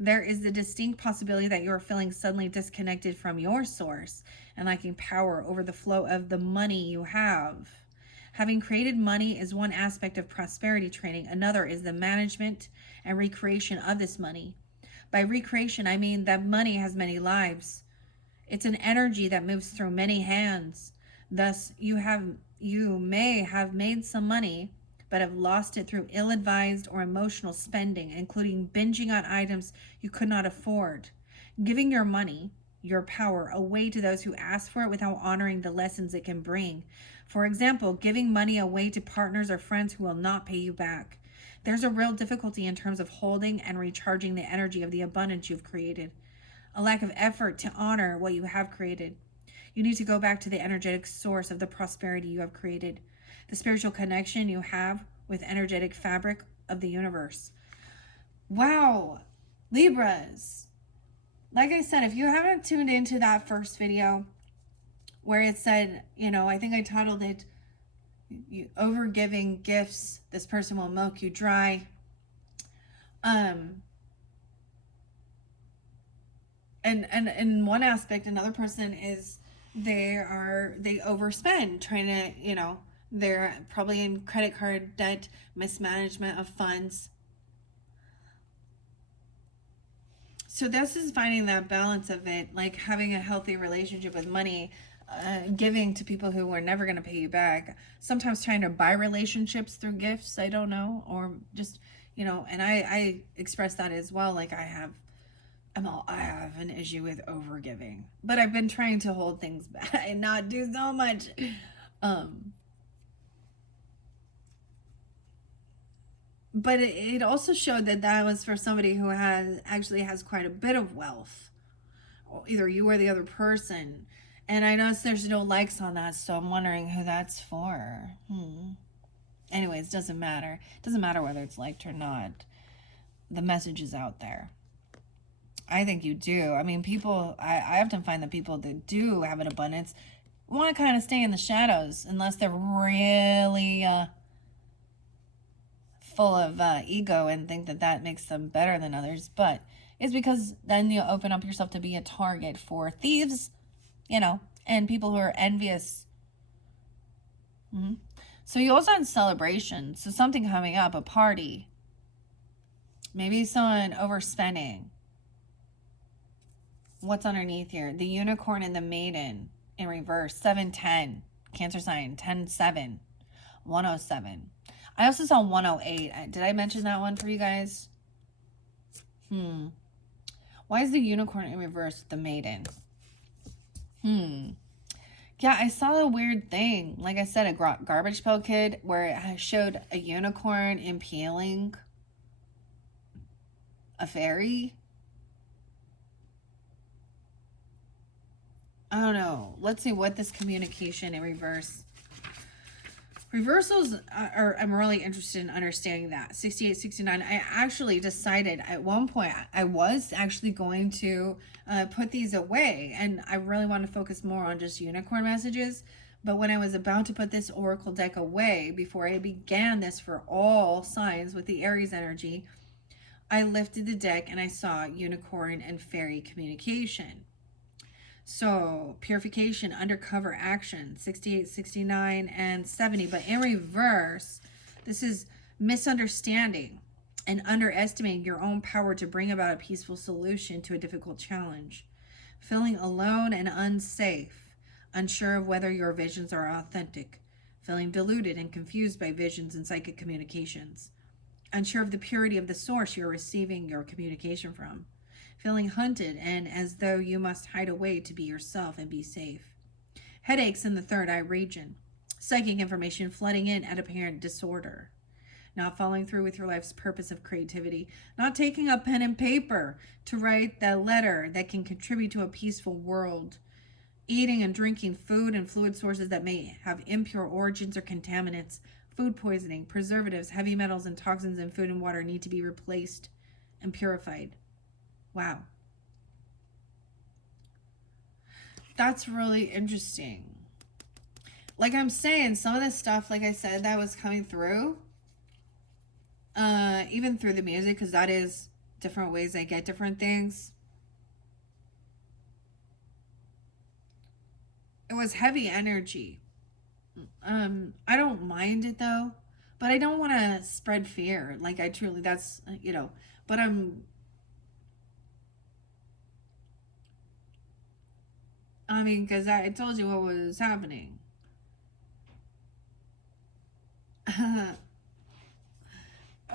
There is the distinct possibility that you are feeling suddenly disconnected from your source and lacking power over the flow of the money you have. Having created money is one aspect of prosperity training. Another is the management and recreation of this money. By recreation, I mean that money has many lives. It's an energy that moves through many hands. Thus, you may have made some money, but have lost it through ill-advised or emotional spending, including binging on items you could not afford. Giving your money, your power, away to those who ask for it without honoring the lessons it can bring. For example, giving money away to partners or friends who will not pay you back. There's a real difficulty in terms of holding and recharging the energy of the abundance you've created. A lack of effort to honor what you have created. You need to go back to the energetic source of the prosperity you have created, the spiritual connection you have with energetic fabric of the universe. Wow, Libras. Like I said, if you haven't tuned into that first video where it said, I think I titled it, "You over giving gifts, this person will milk you dry." And in one aspect, another person is they overspend trying to, they're probably in credit card debt, mismanagement of funds. So this is finding that balance of it, like having a healthy relationship with money, giving to people who are never going to pay you back. Sometimes trying to buy relationships through gifts, I don't know, or just, and I express that as well. Like I have an issue with overgiving, but I've been trying to hold things back and not do so much. But it also showed that was for somebody who has quite a bit of wealth, either you or the other person. And I noticed there's no likes on that, so I'm wondering who that's for. Anyways, doesn't matter. Doesn't matter whether it's liked or not. The message is out there. I think you do. I mean, I often find that people that do have an abundance want to kind of stay in the shadows unless they're really full of ego and think that makes them better than others. But it's because then you open up yourself to be a target for thieves, and people who are envious. So you also had celebration. So something coming up, a party. Maybe someone overspending. What's underneath here? The unicorn and the maiden in reverse. 710. Cancer sign. 10-7. 107. I also saw 108. Did I mention that one for you guys? Why is the unicorn in reverse with the maiden? Yeah, I saw a weird thing. Like I said, a Garbage Pail Kid where it showed a unicorn impaling a fairy. I don't know. Let's see what this communication in reverse. Reversals I'm really interested in understanding that. 68, 69. I actually decided at one point I was actually going to put these away, and I really want to focus more on just unicorn messages. But when I was about to put this oracle deck away, before I began this for all signs with the Aries energy, I lifted the deck and I saw unicorn and fairy communication. So purification, undercover action, 68, 69, and 70. But in reverse, this is misunderstanding and underestimating your own power to bring about a peaceful solution to a difficult challenge. Feeling alone and unsafe, unsure of whether your visions are authentic. Feeling deluded and confused by visions and psychic communications. Unsure of the purity of the source you're receiving your communication from. Feeling hunted and as though you must hide away to be yourself and be safe. Headaches in the third eye region. Psychic information flooding in at apparent disorder. Not following through with your life's purpose of creativity. Not taking up pen and paper to write that letter that can contribute to a peaceful world. Eating and drinking food and fluid sources that may have impure origins or contaminants. Food poisoning, preservatives, heavy metals, and toxins in food and water need to be replaced and purified. Wow. That's really interesting. Like I'm saying, some of this stuff, like I said, that was coming through, even through the music, because that is different ways I get different things. It was heavy energy. I don't mind it though, but I don't want to spread fear. Like I truly, that's, but I mean, because I told you what was happening.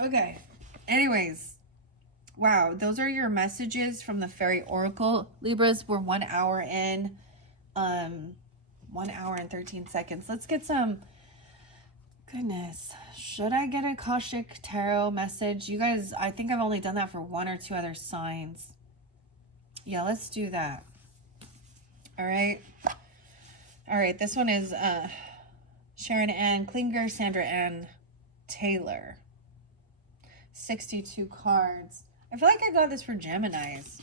Okay. Anyways, wow, those are your messages from the Fairy Oracle. Libras, we're 1 hour in. 1 hour and 13 seconds. Let's get some. Goodness. Should I get a Akashic Tarot message? You guys, I think I've only done that for one or two other signs. Yeah, let's do that. All right. All right. This one is Sharon Ann Klinger, Sandra Ann Taylor. 62 cards. I feel like I got this for Geminis.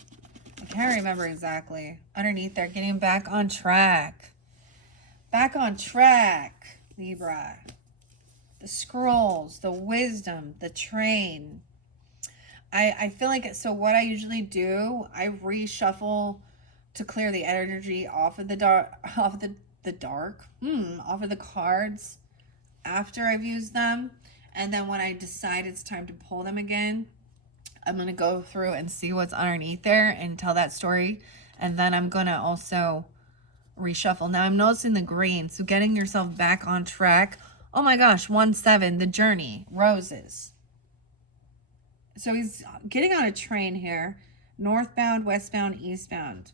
I can't remember exactly. Underneath there, getting back on track. Back on track, Libra. The scrolls, the wisdom, the train. I feel like, so what I usually do, I reshuffle to clear the energy off of the dark, off of off of the cards after I've used them. And then when I decide it's time to pull them again, I'm going to go through and see what's underneath there and tell that story. And then I'm going to also reshuffle. Now I'm noticing the green. So getting yourself back on track. Oh my gosh, 1-7, the journey, roses. So he's getting on a train here. Northbound, westbound, eastbound.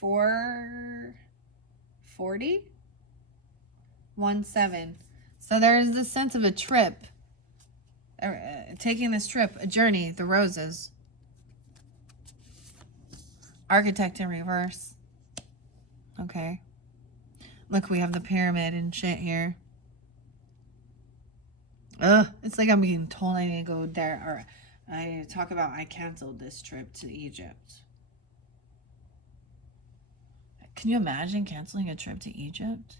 440? 1-7. So there's this sense of a trip. Taking this trip, a journey, the roses. Architect in reverse. Okay. Look, we have the pyramid and shit here. Ugh, it's like I'm being told I need to go there. Or I talk about I canceled this trip to Egypt. Can you imagine canceling a trip to Egypt?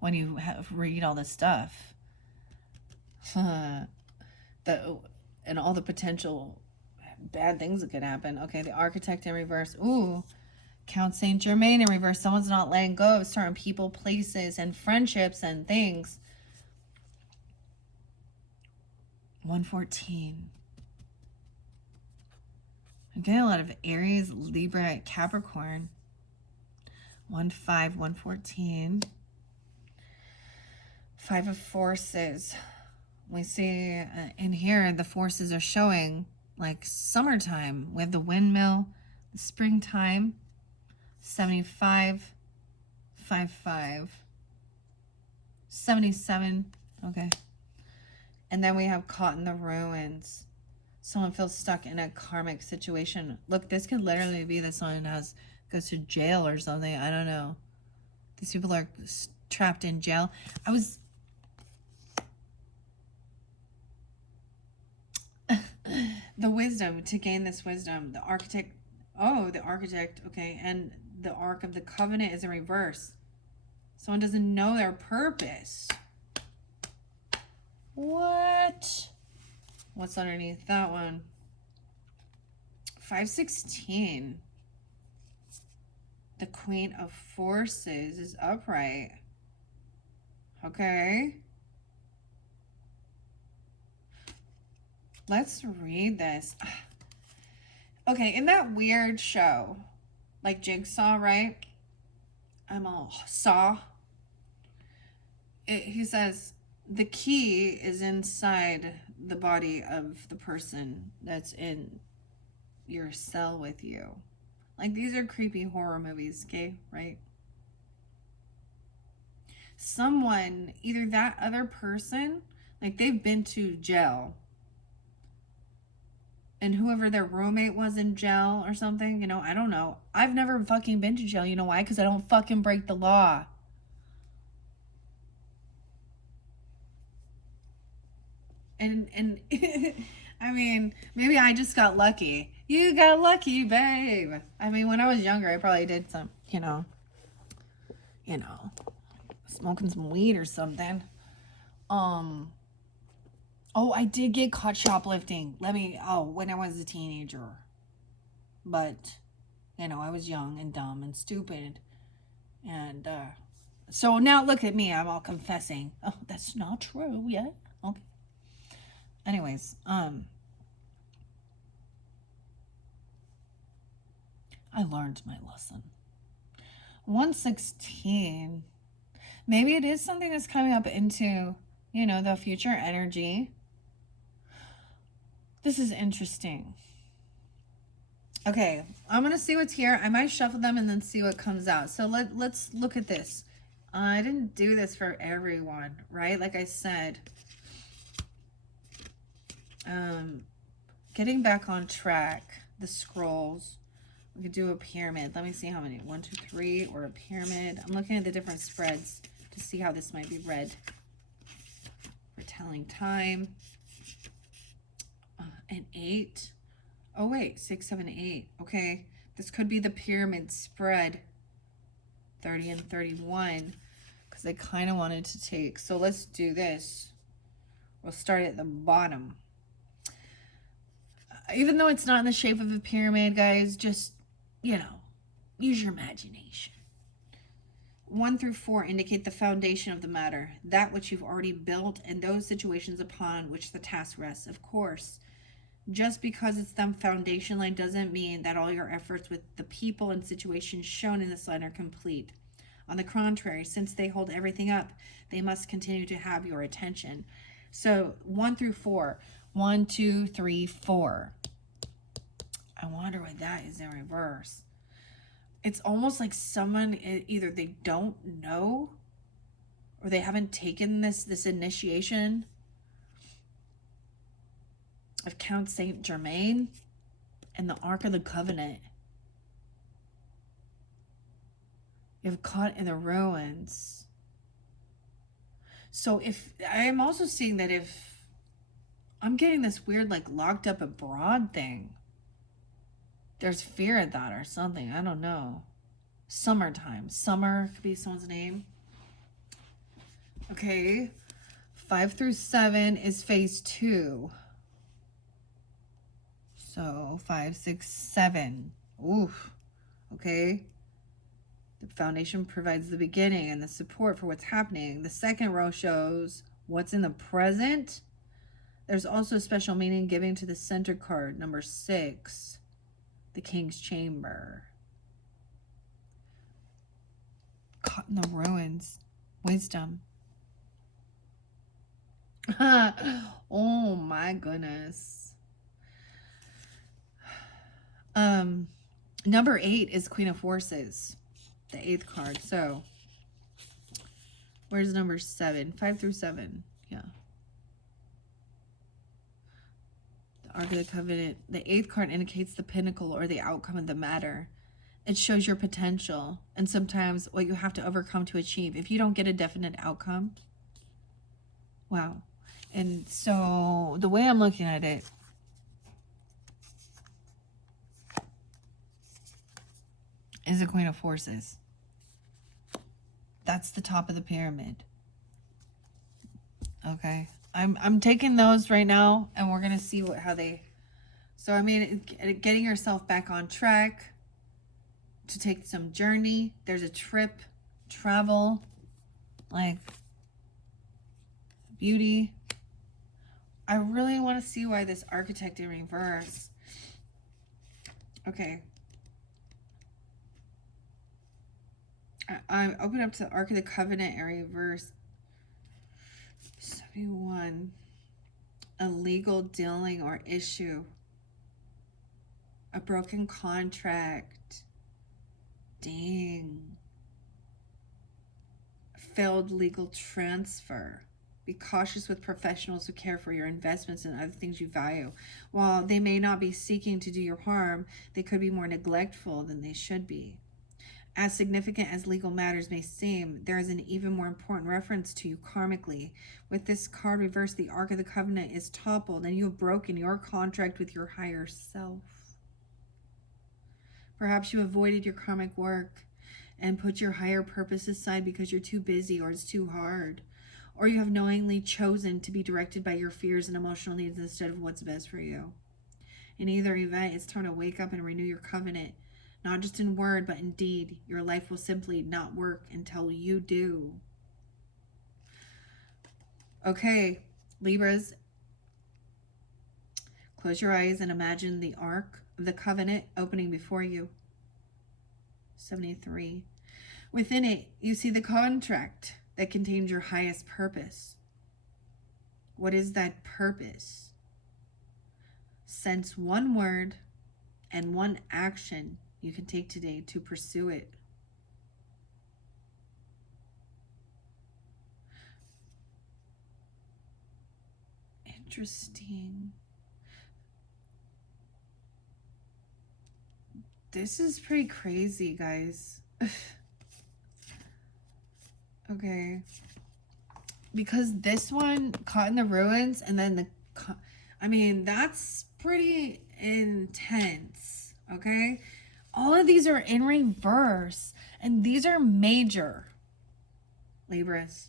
When you read all this stuff. And all the potential bad things that could happen. Okay, the architect in reverse. Ooh. Count Saint Germain in reverse. Someone's not letting go of certain people, places, and friendships and things. 114. I'm getting a lot of Aries, Libra, Capricorn. 1-5, 114. 5 of forces. We see in here the forces are showing like summertime. We have the windmill, the springtime. 75, 5-5, 77. Okay. And then we have caught in the ruins. Someone feels stuck in a karmic situation. Look, this could literally be that someone goes to jail or something. I don't know. These people are trapped in jail. The wisdom, to gain this wisdom. The architect. Oh, the architect. Okay. And the Ark of the Covenant is in reverse. Someone doesn't know their purpose. What? What's underneath that one? 516. The Queen of Forces is upright. Okay. Let's read this. Okay, in that weird show, like Jigsaw, right? I'm all saw. He says the key is inside the body of the person that's in your cell with you. Like, these are creepy horror movies, okay? Right? Someone, either that other person, like they've been to jail. And whoever their roommate was in jail or something, I don't know. I've never fucking been to jail. You know why? Because I don't fucking break the law. And I mean, maybe I just got lucky. You got lucky, babe. I mean, when I was younger, I probably did some, smoking some weed or something. Oh, I did get caught shoplifting. When I was a teenager. But You know, I was young and dumb and stupid. And so now look at me. I'm all confessing. Oh, that's not true. Yeah. Okay. Anyways, I learned my lesson. 116. Maybe it is something that's coming up into, you know, the future energy. This is interesting. Okay, I'm going to see what's here. I might shuffle them and then see what comes out. So let's look at this. I didn't do this for everyone, right? Like I said, getting back on track, the scrolls. We could do a pyramid. Let me see how many. 1, 2, 3, or a pyramid. I'm looking at the different spreads to see how this might be read. For telling time. An 8. Oh, wait. 6, 7, 8. Okay. This could be the pyramid spread. 30 and 31. Because I kind of wanted to take. So let's do this. We'll start at the bottom. Even though it's not in the shape of a pyramid, guys, just, you know, use your imagination. 1 through 4 indicate the foundation of the matter, that which you've already built, and those situations upon which the task rests. Of course, just because it's the foundation line doesn't mean that all your efforts with the people and situations shown in this line are complete. On the contrary, since they hold everything up, they must continue to have your attention. So 1 through 4. 1, 2, 3, 4. I wonder what that is in reverse. It's almost like someone, either they don't know or they haven't taken this initiation of Count Saint Germain and the Ark of the Covenant. You've caught in the ruins. So if I'm also seeing that if I'm getting this weird, like, locked up abroad thing. There's fear of that or something. I don't know. Summertime. Summer could be someone's name. Okay. 5 through 7 is phase 2. So 5, 6, 7. Oof. Okay. The foundation provides the beginning and the support for what's happening. The second row shows what's in the present. There's also special meaning given to the center card, number 6, the King's Chamber. Caught in the ruins. Wisdom. Oh my goodness. Number 8 is Queen of Forces, the 8th card. So, where's number 7? 5 through 7. Yeah. Ark of the Covenant. The 8th card indicates the pinnacle or the outcome of the matter. It shows your potential and sometimes what you have to overcome to achieve. If you don't get a definite outcome, wow. And so the way I'm looking at it, is a Queen of Forces. That's the top of the pyramid. Okay. I'm taking those right now, and we're gonna see how they. So I mean, getting yourself back on track, to take some journey. There's a trip, travel, like beauty. I really want to see why this architect in reverse. Okay. I open up to the Ark of the Covenant in reverse. 71. A legal dealing or issue. A broken contract. Dang. Failed legal transfer. Be cautious with professionals who care for your investments and other things you value. While they may not be seeking to do you harm, they could be more neglectful than they should be. As significant as legal matters may seem, there is an even more important reference to you karmically. With this card reversed, the Ark of the Covenant is toppled and you have broken your contract with your higher self. Perhaps you avoided your karmic work and put your higher purpose aside because you're too busy or it's too hard. Or you have knowingly chosen to be directed by your fears and emotional needs instead of what's best for you. In either event, it's time to wake up and renew your covenant not just in word, but in deed. Your life will simply not work until you do. Okay, Libras, close your eyes and imagine the Ark of the Covenant opening before you. 73. Within it, you see the contract that contains your highest purpose. What is that purpose? Sense one word and one action you can take today to pursue it. Interesting. This is pretty crazy, guys. Okay. Because this one, caught in the ruins, and then I mean, that's pretty intense, okay? All of these are in reverse, and these are major, Libras.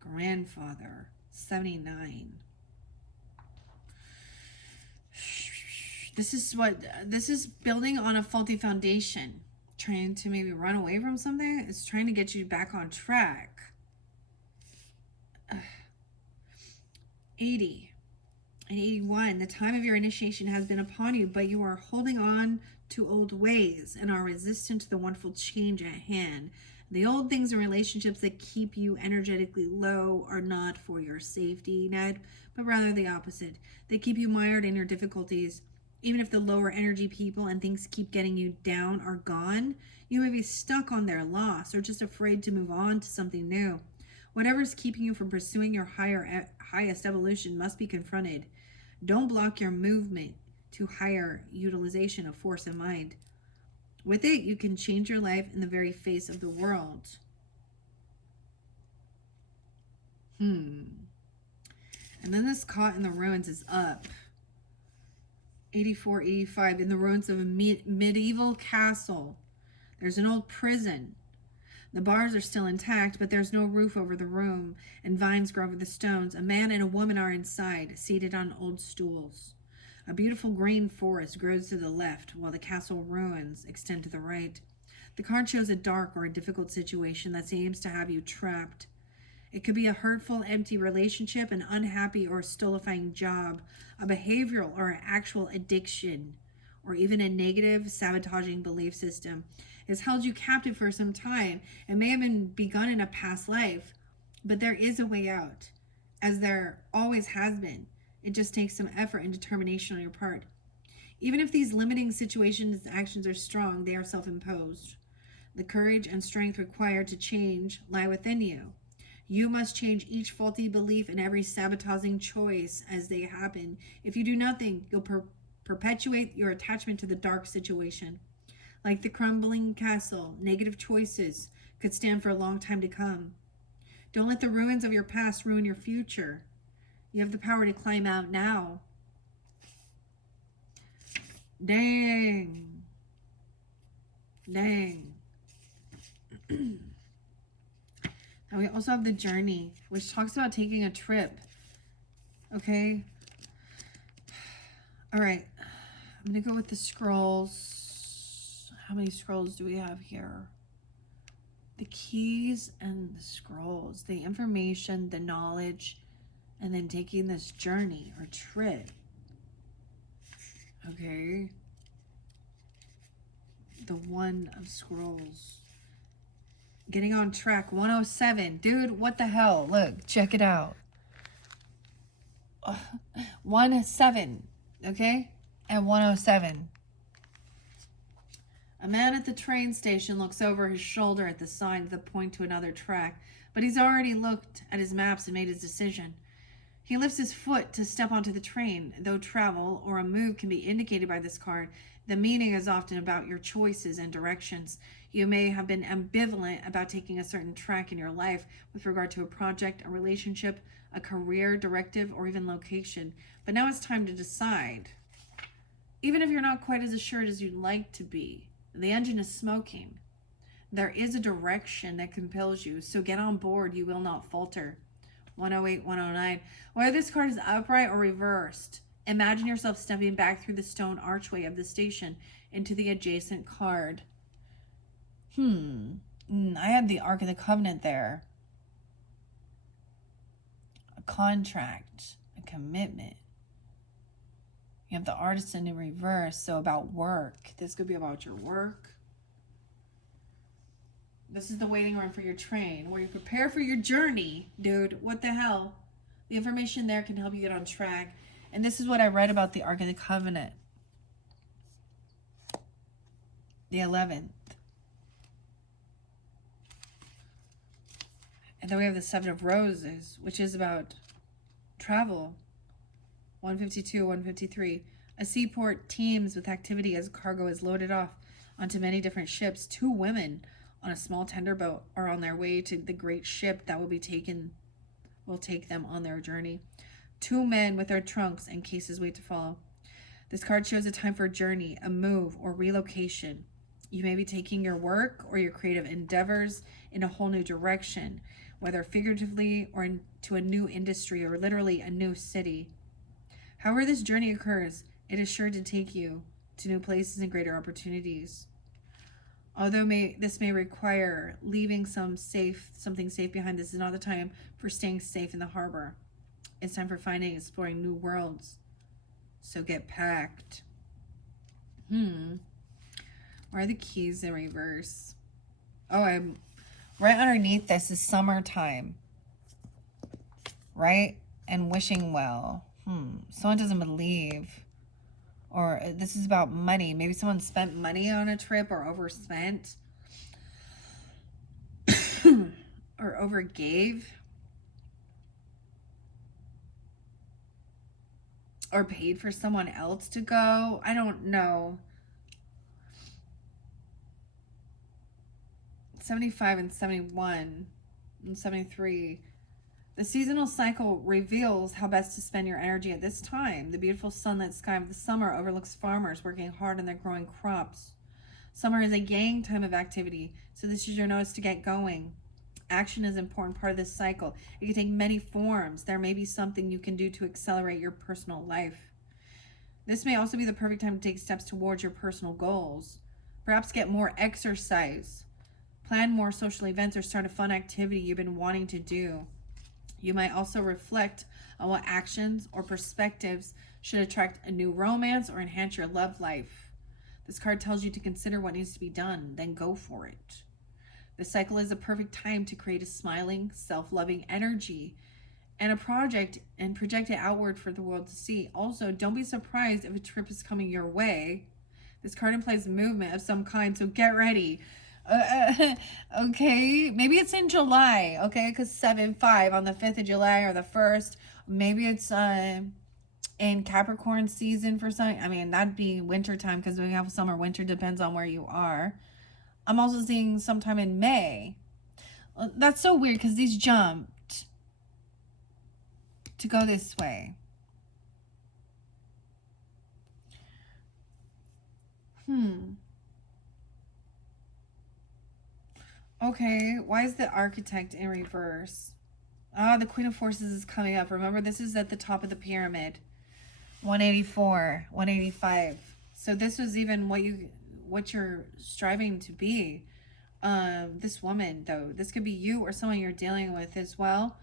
Grandfather, 79. This is building on a faulty foundation, trying to maybe run away from something. It's trying to get you back on track. 80 and 81. The time of your initiation has been upon you, but you are holding on to old ways and are resistant to the wonderful change at hand. The old things and relationships that keep you energetically low are not for your safety net, but rather the opposite. They keep you mired in your difficulties. Even if the lower energy people and things keep getting you down are gone, you may be stuck on their loss or just afraid to move on to something new. Whatever's keeping you from pursuing your highest evolution must be confronted. Don't block your movement to higher utilization of force and mind. With it, you can change your life in the very face of the world. And then this caught in the ruins is up. 84, 85. In the ruins of a medieval castle. There's an old prison. The bars are still intact, but there's no roof over the room, and vines grow over the stones. A man and a woman are inside, seated on old stools. A beautiful green forest grows to the left, while the castle ruins extend to the right. The card shows a dark or a difficult situation that seems to have you trapped. It could be a hurtful, empty relationship, an unhappy or stultifying job, a behavioral or actual addiction, or even a negative, sabotaging belief system. It's held you captive for some time. It may have been begun in a past life, but there is a way out, as there always has been. It just takes some effort and determination on your part. Even if these limiting situations and actions are strong, they are self-imposed. The courage and strength required to change lie within you. You must change each faulty belief and every sabotaging choice as they happen. If you do nothing, you'll perpetuate your attachment to the dark situation. Like the crumbling castle, negative choices could stand for a long time to come. Don't let the ruins of your past ruin your future. You have the power to climb out now. Dang. And we also have the journey, which talks about taking a trip. Okay. All right. I'm going to go with the scrolls. How many scrolls do we have here? The keys and the scrolls, the information, the knowledge, and then taking this journey or trip. Okay. The one of scrolls. Getting on track. 107. Dude, what the hell? Look, check it out. 107. Okay? And 107. A man at the train station looks over his shoulder at the signs that point to another track, but he's already looked at his maps and made his decision. He lifts his foot to step onto the train. Though travel or a move can be indicated by this card, the meaning is often about your choices and directions. You may have been ambivalent about taking a certain track in your life with regard to a project, a relationship, a career, directive, or even location. But now it's time to decide. Even if you're not quite as assured as you'd like to be, the engine is smoking. There is a direction that compels you, so get on board. You will not falter. 108, 109. Whether this card is upright or reversed, imagine yourself stepping back through the stone archway of the station into the adjacent card. I had the Ark of the Covenant there. A contract, a commitment. You have the Artisan in reverse, so about work. This could be about your work. This is the waiting room for your train, where you prepare for your journey, dude. What the hell? The information there can help you get on track. And this is what I read about the Ark of the Covenant. The 11th. And then we have the 7 of Roses, which is about travel. 152, 153. A seaport teems with activity as cargo is loaded off onto many different ships. 2 women on a small tender boat are on their way to the great ship that will take them on their journey. 2 men with their trunks and cases wait to follow. This card shows a time for a journey, a move, or relocation. You may be taking your work or your creative endeavors in a whole new direction, whether figuratively or into a new industry or literally a new city. However this journey occurs, it is sure to take you to new places and greater opportunities. Although this may require leaving something safe behind, this is not the time for staying safe in the harbor. It's time for finding and exploring new worlds. So get packed. Where are the keys in reverse? Oh, I'm right underneath this is summertime. Right? And wishing well. Someone doesn't believe. Or this is about money. Maybe someone spent money on a trip or overspent. Or overgave. Or paid for someone else to go. I don't know. 75 and 71 and 73. The seasonal cycle reveals how best to spend your energy at this time. The beautiful sunlit sky of the summer overlooks farmers working hard on their growing crops. Summer is a yang time of activity, so this is your notice to get going. Action is an important part of this cycle. It can take many forms. There may be something you can do to accelerate your personal life. This may also be the perfect time to take steps towards your personal goals. Perhaps get more exercise. Plan more social events or start a fun activity you've been wanting to do. You might also reflect on what actions or perspectives should attract a new romance or enhance your love life. This card tells you to consider what needs to be done, then go for it. This cycle is a perfect time to create a smiling, self-loving energy and a project and project it outward for the world to see. Also, don't be surprised if a trip is coming your way. This card implies movement of some kind, so get ready. Okay, maybe it's in July, okay, because 7-5 on the 5th of July or the 1st. Maybe it's in Capricorn season for some. I mean, that'd be winter time because we have summer, winter, depends on where you are. I'm also seeing sometime in May. That's so weird because these jumped to go this way. Okay, why is the Architect in reverse? The Queen of Forces is coming up. Remember, this is at the top of the pyramid. 184, 185. So this was even what you're striving to be. This woman, though, this could be you or someone you're dealing with as well.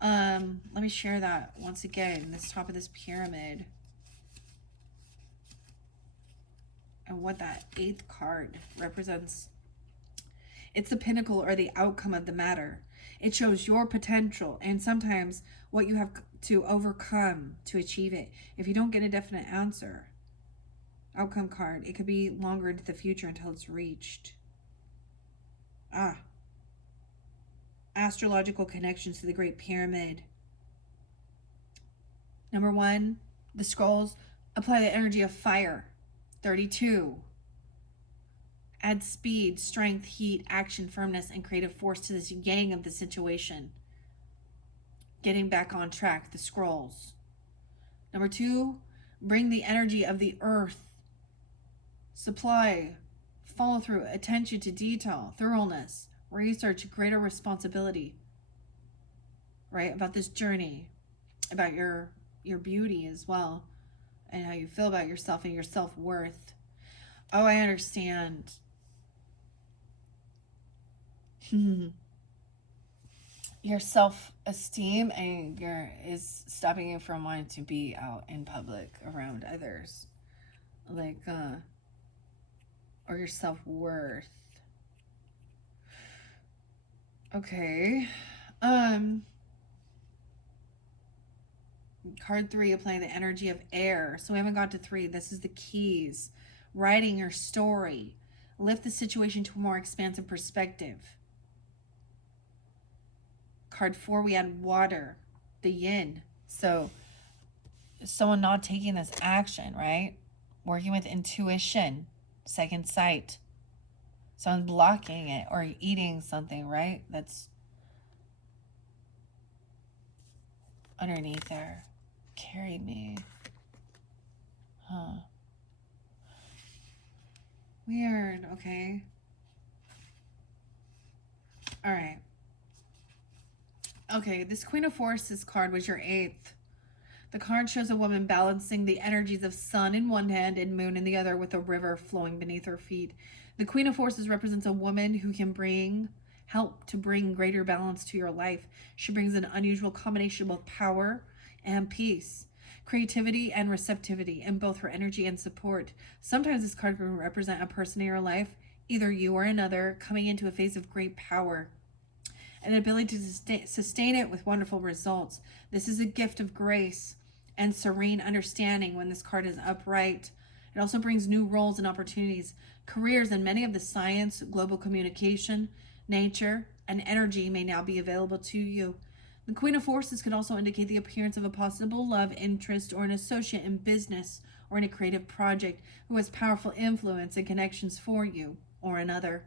Let me share that once again. This top of this pyramid. And what that 8th card represents. It's the pinnacle or the outcome of the matter. It shows your potential and sometimes what you have to overcome to achieve it. If you don't get a definite answer, outcome card, it could be longer into the future until it's reached. Astrological connections to the Great Pyramid. Number 1, the scrolls apply the energy of fire. 32. Add speed, strength, heat, action, firmness, and creative force to this yang of the situation. Getting back on track, the scrolls. Number 2, bring the energy of the earth. Supply, follow through, attention to detail, thoroughness, research, greater responsibility. right? About this journey, about your beauty as well, and how you feel about yourself and your self-worth. Oh, I understand. Your self-esteem and your is stopping you from wanting to be out in public around others, like or your self-worth. Okay. Card 3, applying the energy of air. So we haven't got to 3. This is the keys. Writing your story. Lift the situation to a more expansive perspective. Card 4, we had water, the yin. So someone not taking this action, right? Working with intuition, second sight. Someone blocking it or eating something, right? That's underneath there. Carry me. Huh. Weird. Okay. All right. Okay, this Queen of Forces card was your 8th. The card shows a woman balancing the energies of sun in one hand and moon in the other, with a river flowing beneath her feet. The Queen of Forces represents a woman who can help to bring greater balance to your life. She brings an unusual combination of power and peace, creativity and receptivity in both her energy and support. Sometimes this card can represent a person in your life, either you or another, coming into a phase of great power and an ability to sustain it with wonderful results. This is a gift of grace and serene understanding when this card is upright. It also brings new roles and opportunities, careers in many of the science, global communication, nature, and energy may now be available to you. The Queen of Forces could also indicate the appearance of a possible love interest or an associate in business or in a creative project who has powerful influence and connections for you or another.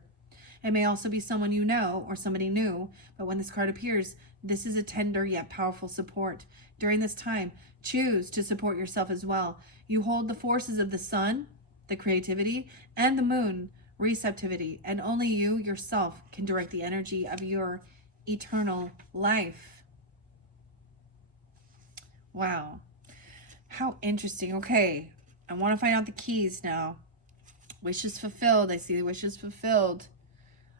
It may also be someone you know or somebody new, but when this card appears, this is a tender yet powerful support. During this time, choose to support yourself as well. You hold the forces of the sun, the creativity, and the moon, receptivity, and only you yourself can direct the energy of your eternal life. Wow. How interesting. Okay, I want to find out the keys now. Wishes fulfilled. I see the wishes fulfilled.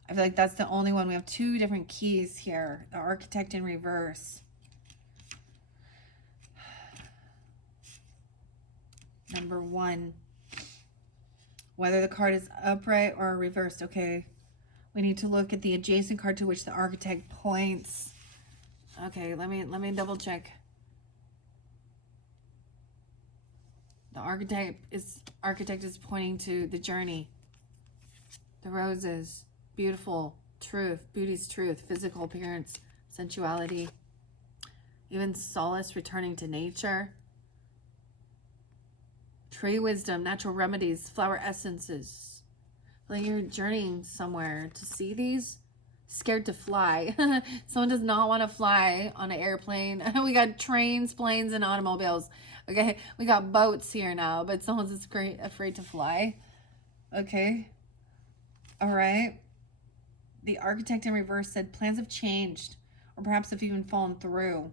I feel like that's the only one. We have 2 different keys here. The Architect in reverse. Number 1. Whether the card is upright or reversed. Okay. We need to look at the adjacent card to which the Architect points. Okay, let me double check. The Architect is pointing to the journey. The roses. Beautiful, truth, beauty's truth, physical appearance, sensuality, even solace, returning to nature, tree wisdom, natural remedies, flower essences. Like you're journeying somewhere to see these. Scared to fly. Someone does not want to fly on an airplane. We got trains, planes, and automobiles. Okay, we got boats here now, but someone's afraid to fly. Okay, all right. The Architect in reverse said plans have changed, or perhaps have even fallen through.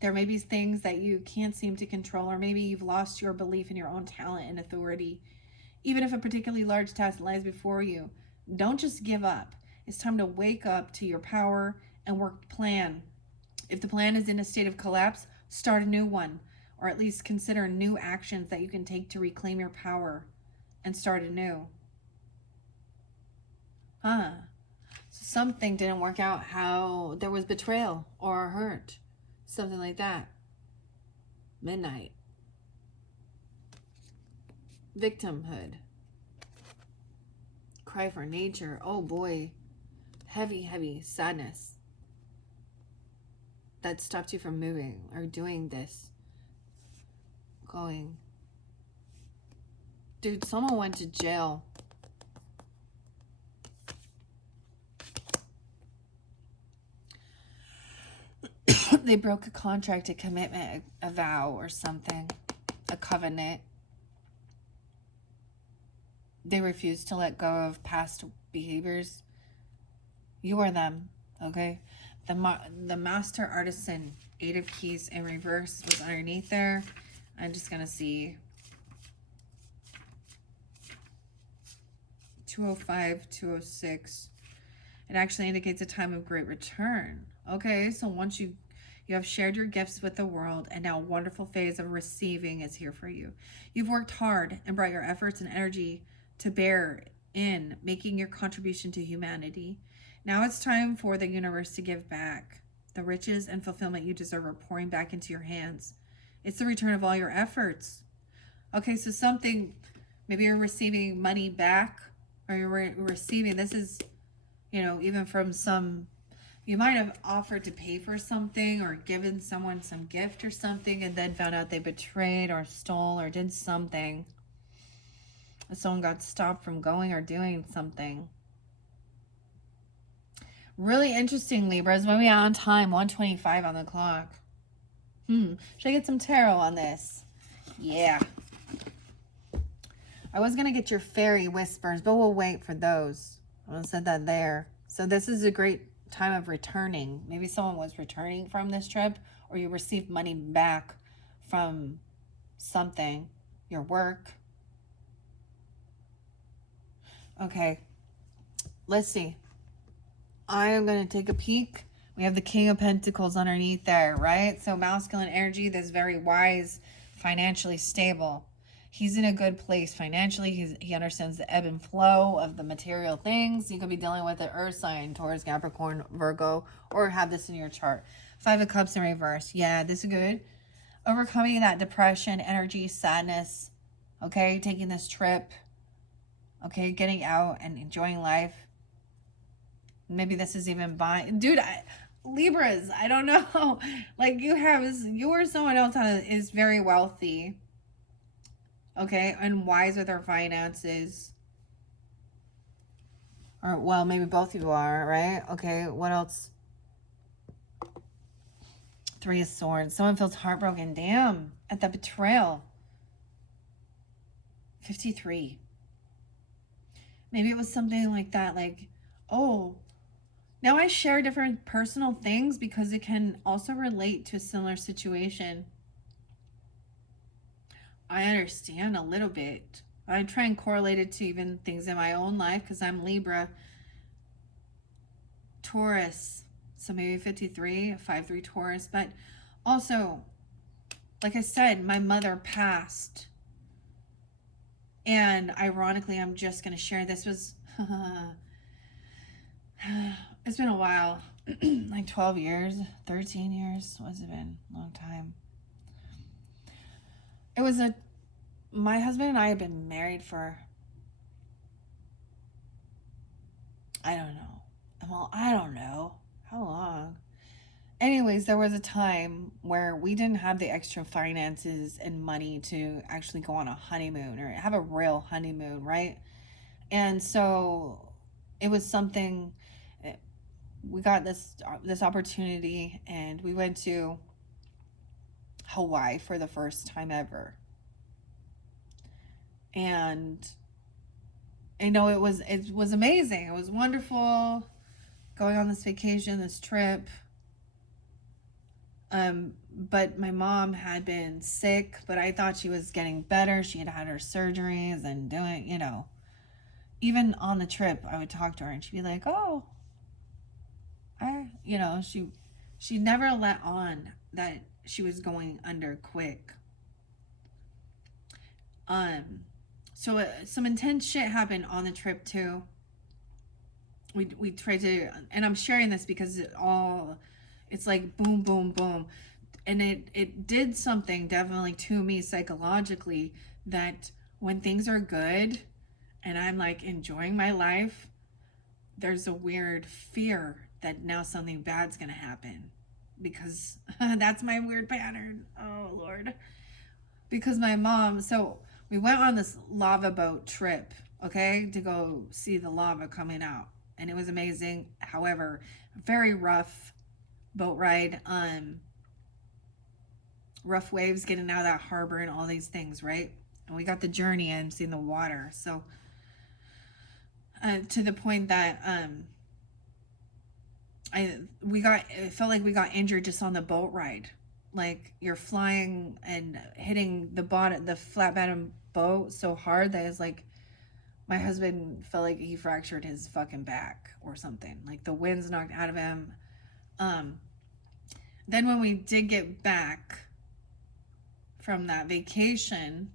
There may be things that you can't seem to control, or maybe you've lost your belief in your own talent and authority. Even if a particularly large task lies before you, don't just give up. It's time to wake up to your power and work the plan. If the plan is in a state of collapse, start a new one, or at least consider new actions that you can take to reclaim your power and start anew. Something didn't work out, how there was betrayal or hurt, something like that. Midnight. Victimhood. Cry for nature. Oh boy. Heavy sadness that stopped you from moving or doing this. Going. Dude, someone went to jail. They broke a contract, a commitment, a vow or something, a covenant. They refused to let go of past behaviors. You are them, okay? The Master Artisan, 8 of Keys in reverse was underneath there. I'm just going to see 205, 206. It actually indicates a time of great return. Okay, so once you have shared your gifts with the world, and now a wonderful phase of receiving is here for you. You've worked hard and brought your efforts and energy to bear in making your contribution to humanity. Now it's time for the universe to give back. The riches and fulfillment you deserve are pouring back into your hands. It's the return of all your efforts. Okay, so something, maybe you're receiving money back, or you're receiving, this is, you know, even from some, you might have offered to pay for something or given someone some gift or something and then found out they betrayed or stole or did something. Someone got stopped from going or doing something. Really interesting, Libras. When we on time, 1:25 on the clock. Should I get some tarot on this? Yeah. I was going to get your fairy whispers, but we'll wait for those. I said that there. So this is a great time of returning. Maybe someone was returning from this trip, or you received money back from something, your work. Okay, let's see. I am going to take a peek. We have the King of Pentacles underneath there, right? So masculine energy, this very wise, financially stable. He's in a good place financially. He understands the ebb and flow of the material things. You could be dealing with the earth sign, Taurus, Capricorn, Virgo, or have this in your chart. 5 of Cups in reverse. Yeah, this is good. Overcoming that depression, energy, sadness. Okay, taking this trip. Okay, getting out and enjoying life. Maybe this is even buying. Dude, Libras, I don't know. Like you or someone else is very wealthy. Okay, and wise with our finances. Or, well, maybe both of you are, right? Okay, what else? 3 of Swords. Someone feels heartbroken. Damn, at the betrayal. 53. Maybe it was something like that, like, oh, now I share different personal things because it can also relate to a similar situation. I understand a little bit. I try and correlate it to even things in my own life because I'm Libra. Taurus. So maybe 53, 5-3 Taurus. But also, like I said, my mother passed. And ironically, I'm just going to share this was... it's been a while. Like 12 years, 13 years. What's it been? Long time. It was my husband and I have been married for, I don't know. Well, I don't know. How long? Anyways, there was a time where we didn't have the extra finances and money to actually go on a honeymoon or have a real honeymoon, right? And so it was something, we got this opportunity and we went to Hawaii for the first time ever. And you know, it was amazing. It was wonderful going on this vacation, this trip. But my mom had been sick, but I thought she was getting better. She had had her surgeries and doing, you know, even on the trip, I would talk to her and she'd be like, oh, you know, she never let on that she was going under quick. So some intense shit happened on the trip too. We tried to, and I'm sharing this because it's like boom, boom, boom. And it did something definitely to me psychologically that when things are good and I'm like enjoying my life, there's a weird fear that now something bad's gonna happen because that's my weird pattern. Oh Lord. Because my mom, so we went on this lava boat trip, okay, to go see the lava coming out. And it was amazing. However, very rough boat ride. Rough waves getting out of that harbor and all these things, right? And we got the journey and seeing the water. So to the point that it felt like we got injured just on the boat ride. Like you're flying and hitting the flat bottom boat so hard that it's like my husband felt like he fractured his fucking back or something. Like the wind's knocked out of him. Um, then when we did get back from that vacation,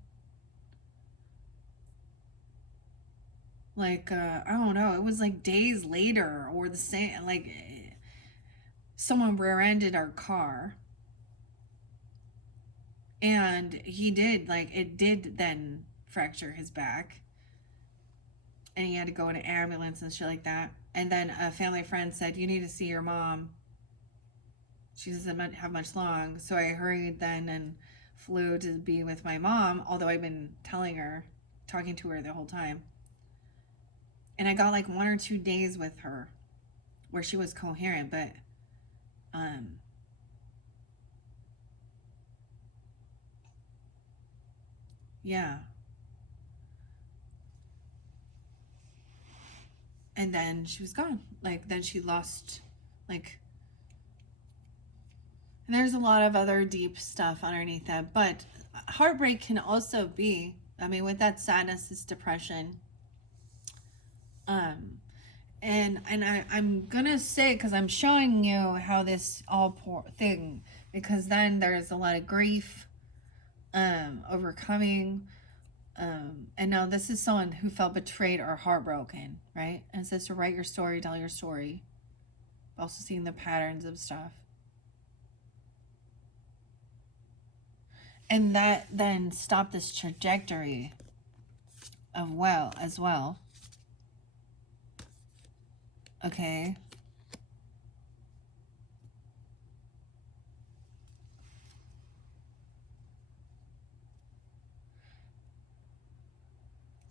like I don't know, it was like days later or the same. Like someone rear-ended our car, and it did then fracture his back, and he had to go in an ambulance and shit like that. And then a family friend said, "You need to see your mom. She doesn't have much long." So I hurried then and flew to be with my mom, although I've been talking to her the whole time. And I got like 1 or 2 days with her where she was coherent, but um yeah. And then she was gone. Like then she lost, like, and there's a lot of other deep stuff underneath that. But heartbreak can also be, I mean, with that sadness is depression. Um, I'm gonna say, because I'm showing you how this all poor thing, because then there's a lot of grief, overcoming, and now this is someone who felt betrayed or heartbroken, right? And it says to write your story, tell your story. Also seeing the patterns of stuff. And that then stopped this trajectory of as well. Okay.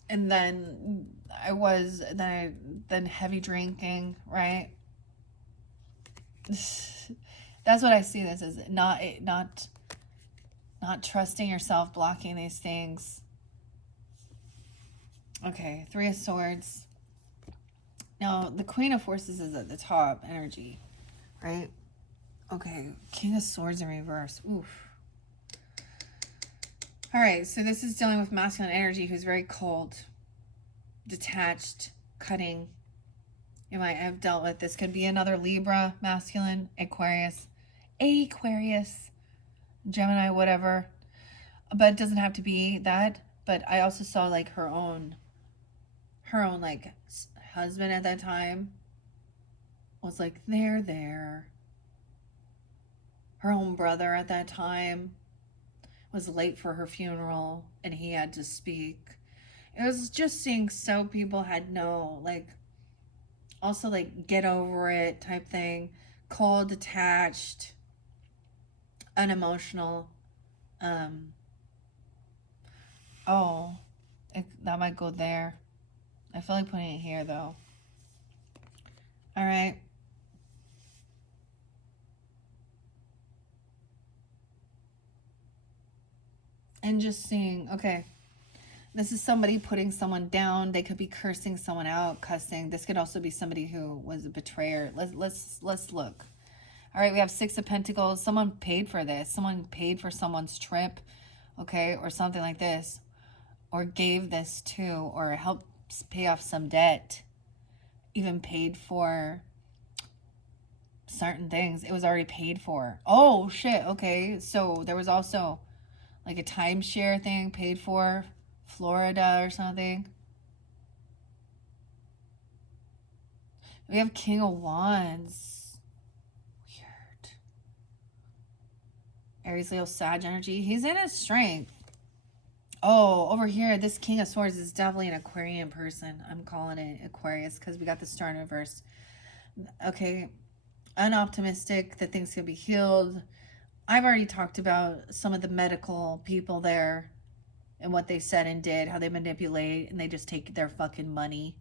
And then then heavy drinking, right? That's what I see this as. Not trusting yourself, blocking these things. Okay, 3 of Swords. Now, the Queen of Forces is at the top energy, right? Okay, King of Swords in reverse. Oof. All right, so this is dealing with masculine energy who's very cold, detached, cutting. You might have dealt with this. Could be another Libra, masculine, Aquarius, Gemini, whatever. But it doesn't have to be that. But I also saw like her own like husband at that time was like there. Her own brother at that time was late for her funeral and he had to speak. It was just seeing so people had no, like, also like get over it type thing. Cold, detached, unemotional. Oh, that might go there. I feel like putting it here though. All right. And just seeing, okay, this is somebody putting someone down. They could be cursing someone out, cussing. This could also be somebody who was a betrayer. Let's look. All right, we have 6 of Pentacles. Someone paid for this. Someone paid for someone's trip, okay, or something like this, or gave this to, or helped pay off some debt, even paid for certain things. It was already paid for. Oh shit. Okay, so there was also like a timeshare thing paid for, Florida or something. We have King of Wands. Weird. Aries, Leo, Sag energy. He's in his strength. Oh, over here, this King of Swords is definitely an Aquarian person. I'm calling it Aquarius because we got the star in reverse. Okay. Unoptimistic that things can be healed. I've already talked about some of the medical people there and what they said and did, how they manipulate and they just take their fucking money.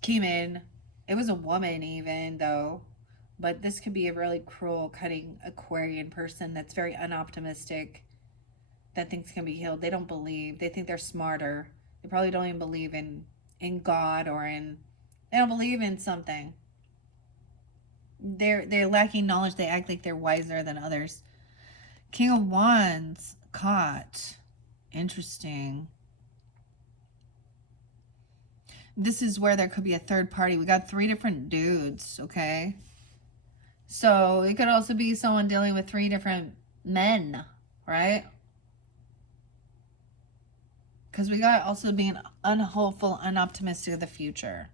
Came in. It was a woman even though, but this could be a really cruel, cutting Aquarian person that's very unoptimistic that things can be healed. They don't believe. They think they're smarter. They probably don't even believe in God or in, they don't believe in something. they're lacking knowledge. They act like they're wiser than others. King of Wands caught. Interesting. This is where there could be a third party. We got 3 different dudes, okay? So it could also be someone dealing with 3 different men, right? Because we got also being unhopeful, unoptimistic of the future.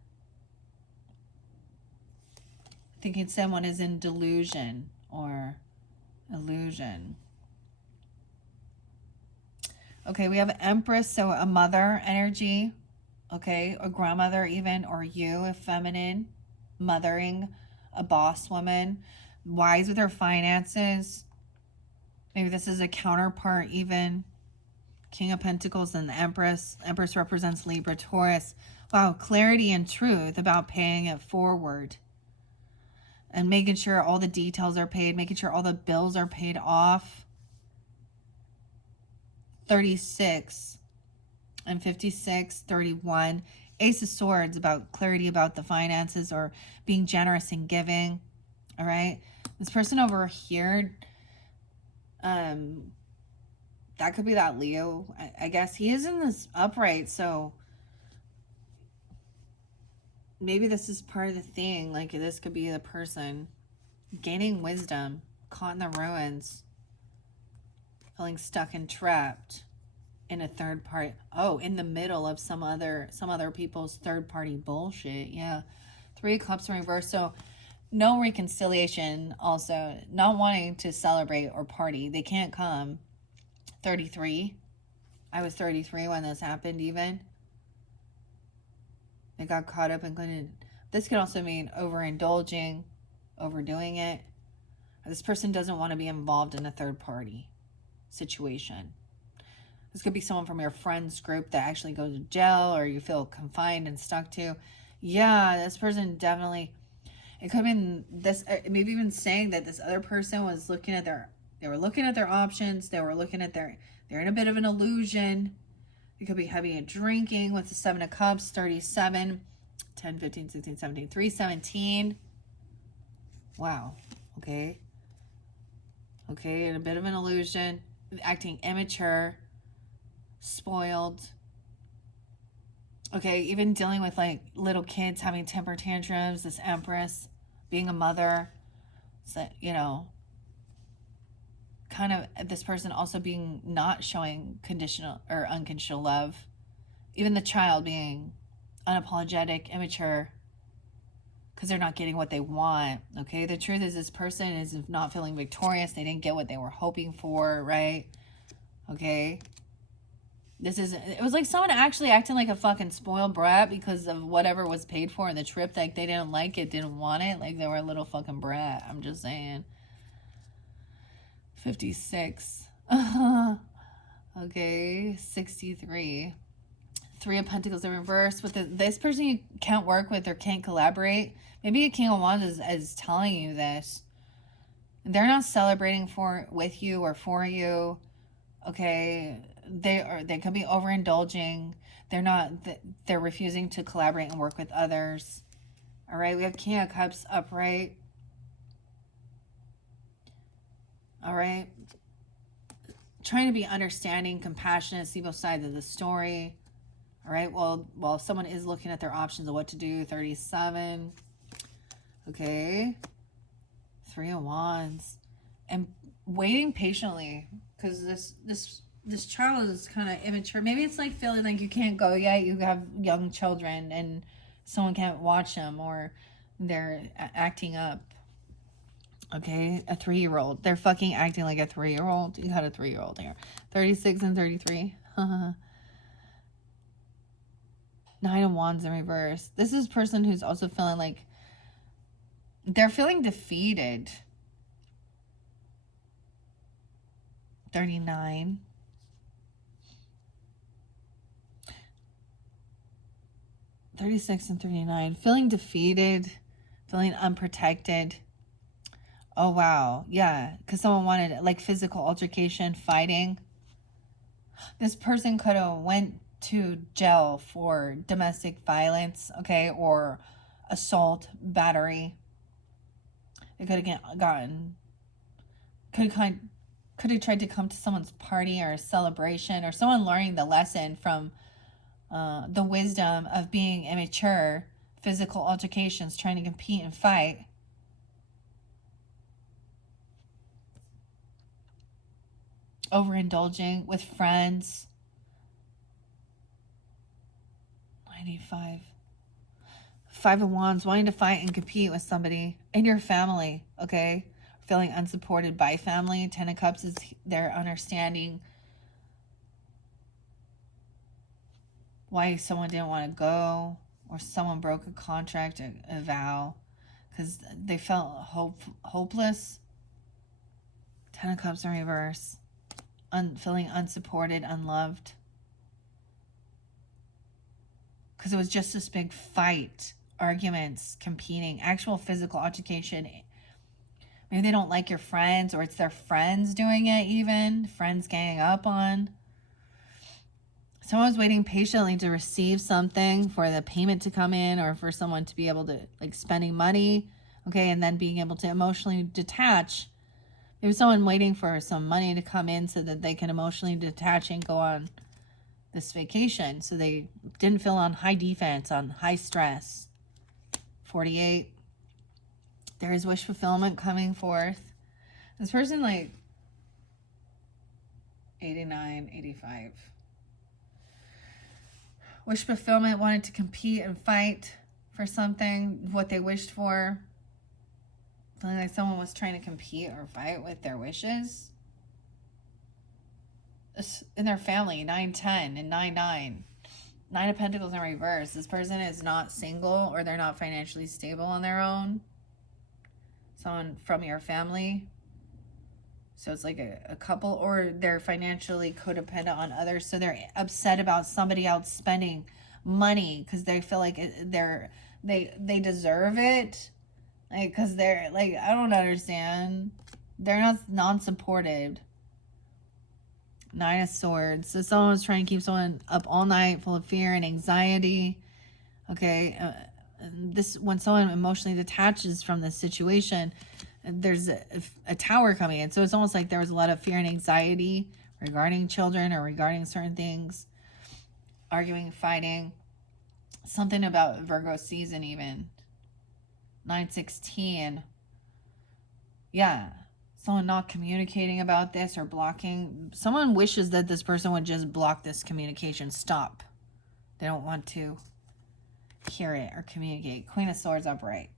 Thinking someone is in delusion or illusion. Okay, we have Empress, so a mother energy. Okay, a grandmother even, or you, a feminine, mothering, a boss woman. Wise with her finances. Maybe this is a counterpart even. King of Pentacles and the Empress. Empress represents Libra, Taurus. Wow, clarity and truth about paying it forward. And making sure all the details are paid. Making sure all the bills are paid off. 36 and 56, 31. Ace of Swords, about clarity about the finances or being generous and giving. All right. This person over here, that could be that Leo. I guess he is in this upright, so maybe this is part of the thing. Like, this could be the person gaining wisdom, caught in the ruins, feeling stuck and trapped in a third party. Oh, in the middle of some other people's third party bullshit. Yeah. 3 of Cups in reverse. So no reconciliation. Also not wanting to celebrate or party. They can't come. 33. I was 33 when this happened even. They got caught up and couldn't. This could also mean overindulging, overdoing it. This person doesn't want to be involved in a third party situation. This could be someone from your friends group that actually goes to jail or you feel confined and stuck to. Yeah, this person definitely, it could have been this, maybe even saying that this other person was looking at they were looking at their options. They were looking at they're in a bit of an illusion. It could be heavy in drinking with the 7 of Cups, 37, 10, 15, 16, 17, 317. Wow. Okay. Okay, in a bit of an illusion. Acting immature. Spoiled. Okay, even dealing with like little kids having temper tantrums. This Empress. Being a mother. So, you know, kind of this person also being not showing conditional or unconditional love. Even the child being unapologetic, immature, because they're not getting what they want. Okay, the truth is this person is not feeling victorious. They didn't get what they were hoping for, right? Okay, it was like someone actually acting like a fucking spoiled brat because of whatever was paid for in the trip. Like they didn't like it, didn't want it, like they were a little fucking brat. I'm just saying. 56. Okay, 63. 3 of Pentacles in reverse. With this person you can't work with or can't collaborate. Maybe a King of Wands is telling you this. They're not celebrating with you or for you. Okay, they could be overindulging. They're refusing to collaborate and work with others. All right, we have King of Cups upright. All right. Trying to be understanding, compassionate, see both sides of the story. All right. Well, someone is looking at their options of what to do. 37. Okay. 3 of Wands. And waiting patiently. Because this child is kind of immature. Maybe it's like feeling like you can't go yet. You have young children and someone can't watch them or they're acting up. Okay, a 3-year-old. They're fucking acting like a 3-year-old. You had a 3-year-old here. 36 and 33. 9 of Wands in reverse. This is a person who's also feeling like they're feeling defeated. 39. and 39. Feeling defeated. Feeling unprotected. Oh, wow. Yeah. Because someone wanted like physical altercation, fighting. This person could have went to jail for domestic violence, okay, or assault, battery. They could have gotten, could have tried to come to someone's party or a celebration, or someone learning the lesson from the wisdom of being immature, physical altercations, trying to compete and fight. Overindulging with friends. 95. Five of Wands, wanting to fight and compete with somebody in your family, okay? Feeling unsupported by family. 10 of Cups is their understanding why someone didn't want to go, or someone broke a contract, a vow, because they felt hopeless. 10 of Cups in reverse. Feeling unsupported, unloved. Because it was just this big fight, arguments, competing, actual physical altercation. Maybe they don't like your friends, or it's their friends doing it even. Friends ganging up on. Someone's waiting patiently to receive something, for the payment to come in, or for someone to be able to, like, spending money, okay, and then being able to emotionally detach. Maybe someone waiting for some money to come in so that they can emotionally detach and go on this vacation, so they didn't feel on high defense, on high stress. 48. There is wish fulfillment coming forth. This person, like, 89, 85. Wish fulfillment, wanted to compete and fight for something, what they wished for. Feeling like someone was trying to compete or fight with their wishes. In their family, 9-10 and 9-9. 9 of Pentacles in reverse. This person is not single, or they're not financially stable on their own. Someone from your family. So it's like a couple, or they're financially codependent on others. So they're upset about somebody else spending money because they feel like they deserve it. Like, because they're like, I don't understand. They're not non-supported. 9 of Swords. So someone was trying to keep someone up all night, full of fear and anxiety. Okay. This, when someone emotionally detaches from this situation, there's a tower coming in. So it's almost like there was a lot of fear and anxiety regarding children, or regarding certain things. Arguing, fighting. Something about Virgo season even. 9-16. Yeah. Someone not communicating about this, or blocking. Someone wishes that this person would just block this communication. Stop. They don't want to hear it or communicate. Queen of Swords upright.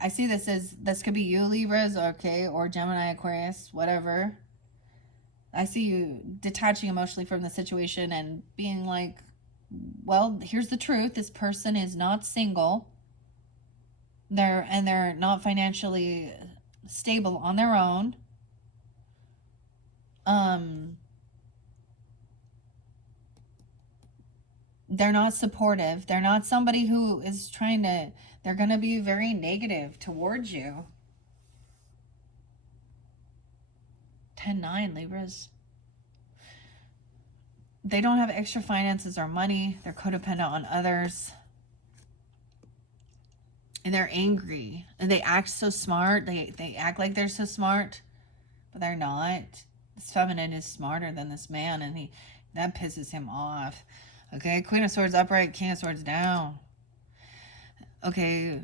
I see this could be you, Libras, okay, or Gemini, Aquarius, whatever. I see you detaching emotionally from the situation and being like, well, here's the truth. This person is not single. They're not financially stable on their own. They're not supportive. They're not somebody who is trying to, they're going to be very negative towards you. 10-9, Libras. They don't have extra finances or money. They're codependent on others. And they're angry. And they act so smart. They act like they're so smart, but they're not. This feminine is smarter than this man, and that pisses him off. Okay, Queen of Swords upright, King of Swords down. Okay,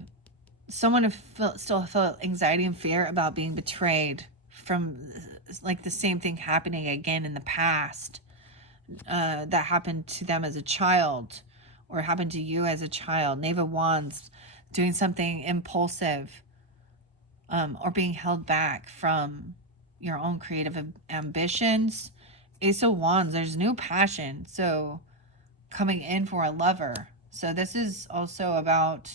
someone still felt anxiety and fear about being betrayed from, like, the same thing happening again in the past. That happened to them as a child, or happened to you as a child. Knave of Wands, doing something impulsive, or being held back from your own creative ambitions. Ace of Wands, there's new passion, so coming in for a lover. So this is also about,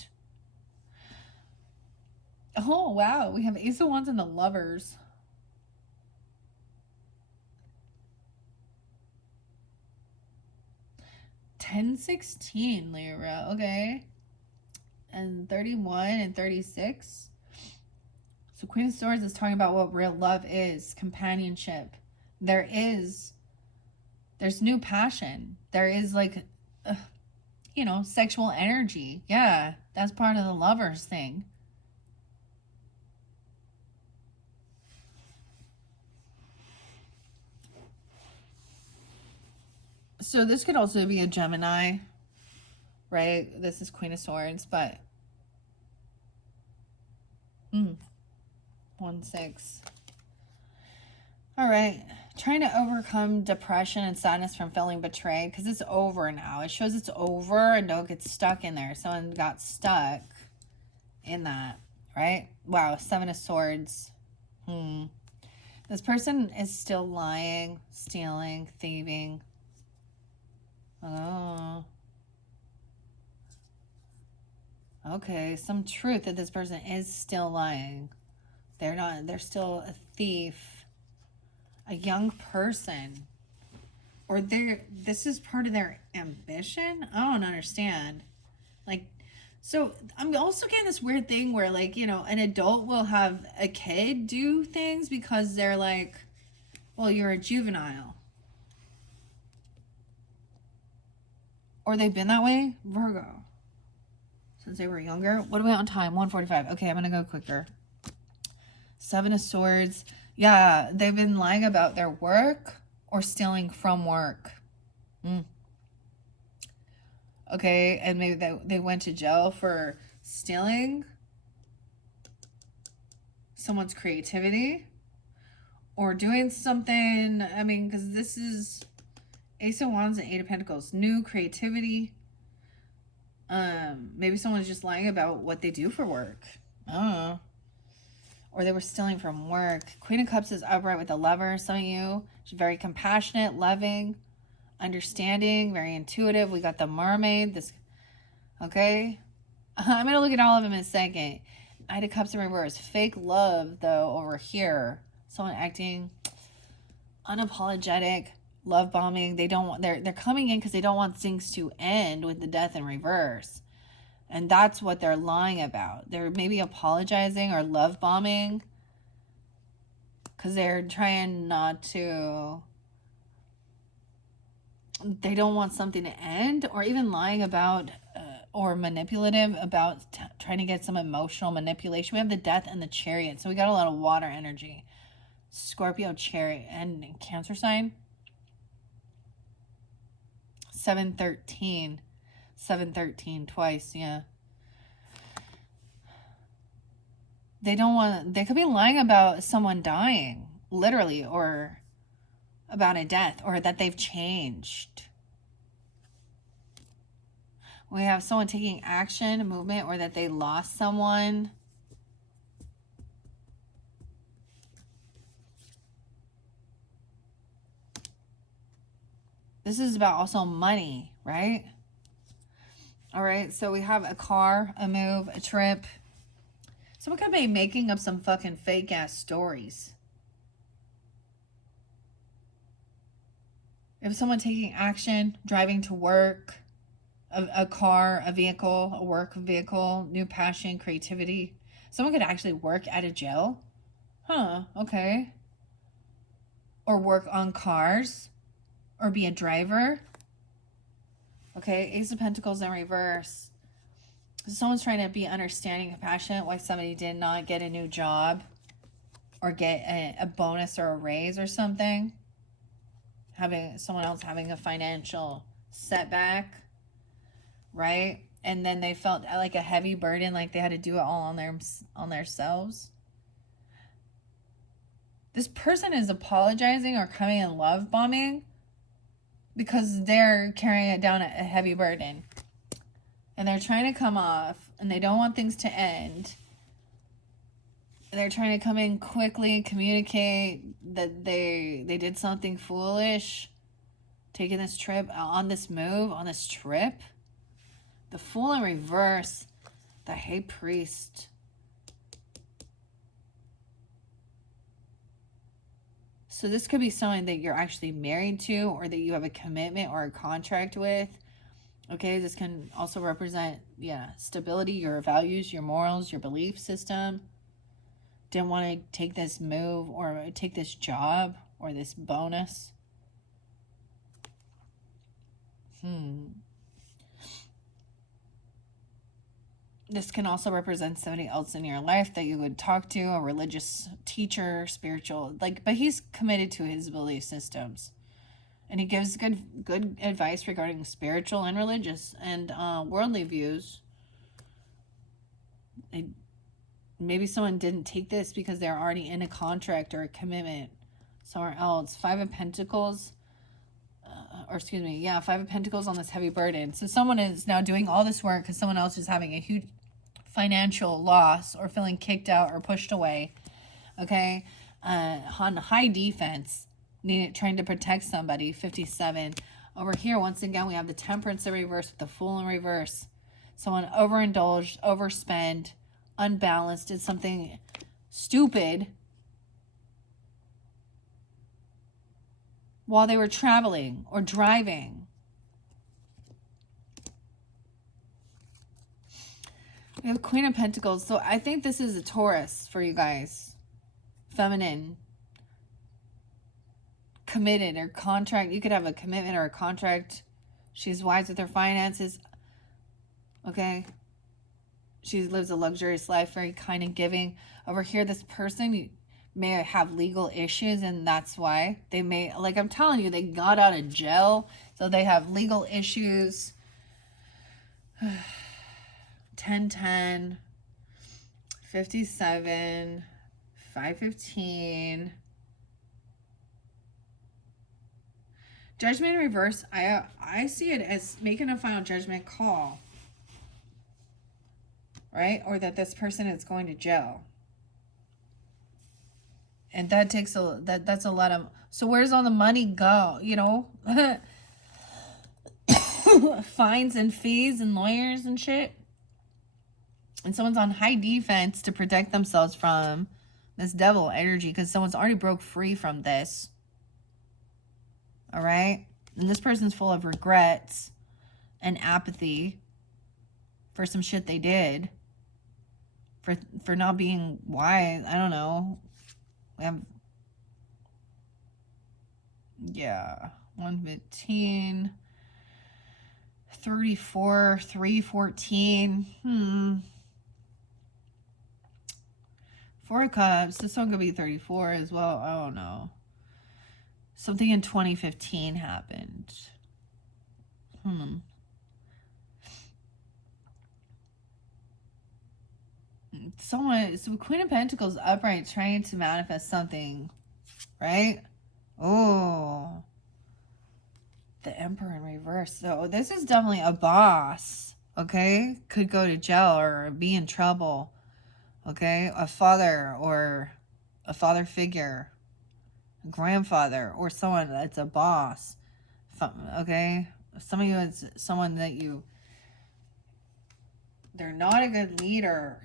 oh wow, we have Ace of Wands and the Lovers. $10-16, Libra, okay. And 31 and 36. So Queen of Swords is talking about what real love is, companionship. There's new passion. There is, like, sexual energy. Yeah, that's part of the Lovers thing. So this could also be a Gemini, right? This is Queen of Swords, but 1-6. All right. Trying to overcome depression and sadness from feeling betrayed because it's over now. It shows it's over and don't get stuck in there. Someone got stuck in that, right? Wow, 7 of Swords. This person is still lying, stealing, thieving. Oh. Okay, some truth that this person is still lying. They're still a thief. A young person. Or this is part of their ambition? I don't understand. Like, so I'm also getting this weird thing where, like, you know, an adult will have a kid do things because they're like, well, you're a juvenile. Or they've been that way. Virgo. Since they were younger. What are we on time? 1:45. Okay, I'm going to go quicker. 7 of Swords. Yeah, they've been lying about their work or stealing from work. Okay, and maybe they went to jail for stealing someone's creativity or doing something. I mean, because this is Ace of Wands and 8 of Pentacles. New creativity. Maybe someone's just lying about what they do for work. I don't know. Or they were stealing from work. Queen of Cups is upright with the Lover. Some of you, she's very compassionate, loving, understanding, very intuitive. We got the Mermaid. This, okay. I'm going to look at all of them in a second. Knight of Cups in reverse. Fake love, though, over here. Someone acting unapologetic, love bombing. They don't want, they're coming in because they don't want things to end with the Death in reverse. And that's what they're lying about. They're maybe apologizing or love bombing because they're trying not to. They don't want something to end, or even lying about or manipulative about trying to get some emotional manipulation. We have the Death and the Chariot. So we got a lot of water energy. Scorpio, Chariot, and Cancer sign. 7-13. 7-13 twice, yeah. They don't want, they could be lying about someone dying, literally, or about a death, or that they've changed. We have someone taking action, movement, or that they lost someone. This is about also money, right? All right, so we have a car, a move, a trip. Someone could be making up some fucking fake ass stories. If someone taking action, driving to work, a car, a vehicle, a work vehicle, new passion, creativity. Someone could actually work at a jail. Huh, okay. Or work on cars, or be a driver. Okay, Ace of Pentacles in reverse. Someone's trying to be understanding, compassionate, why somebody did not get a new job or get a bonus or a raise or something. Having someone else having a financial setback, right? And then they felt like a heavy burden, like they had to do it all on themselves. This person is apologizing or coming in love bombing because they're carrying it down a heavy burden. And they're trying to come off, and they don't want things to end. They're trying to come in quickly, communicate that they did something foolish, taking this trip, on this move, on this trip. The Fool in reverse, the High Priest. So this could be someone that you're actually married to, or that you have a commitment or a contract with. Okay, this can also represent, yeah, stability, your values, your morals, your belief system. Didn't want to take this move or take this job or this bonus. This can also represent somebody else in your life that you would talk to, a religious teacher, spiritual, like, but he's committed to his belief systems. And he gives good advice regarding spiritual and religious and worldly views. Maybe someone didn't take this because they're already in a contract or a commitment somewhere else. Five of Pentacles. Five of Pentacles on this heavy burden. So someone is now doing all this work because someone else is having a huge financial loss or feeling kicked out or pushed away. Okay? On high defense, trying to protect somebody. 57. Over here, once again, we have the Temperance in reverse with the Fool in reverse. Someone overindulged, overspent, unbalanced, did something stupid while they were traveling or driving. We have Queen of Pentacles. So I think this is a Taurus for you guys. Feminine. Committed or contract. You could have a commitment or a contract. She's wise with her finances. Okay. She lives a luxurious life, very kind and giving. Over here, this person may have legal issues, and that's why they may, like I'm telling you, they got out of jail, so they have legal issues. 10-10, 57, 5-15. Judgment in reverse, I see it as making a final judgment call, right? Or that this person is going to jail. And that takes that's a lot of, so where's all the money go, you know? Fines and fees and lawyers and shit. And someone's on high defense to protect themselves from this devil energy because someone's already broke free from this. All right? And this person's full of regrets and apathy for some shit they did. For not being wise. I don't know. We have, 115, 34, 314. Four of Cups. This one could be 34 as well. I don't know. Something in 2015 happened. So Queen of Pentacles upright trying to manifest something, right? Oh, the Emperor in reverse. So this is definitely a boss, okay? Could go to jail or be in trouble, okay? A father or a father figure, a grandfather, or someone that's a boss, okay? Some of you, it's someone that they're not a good leader.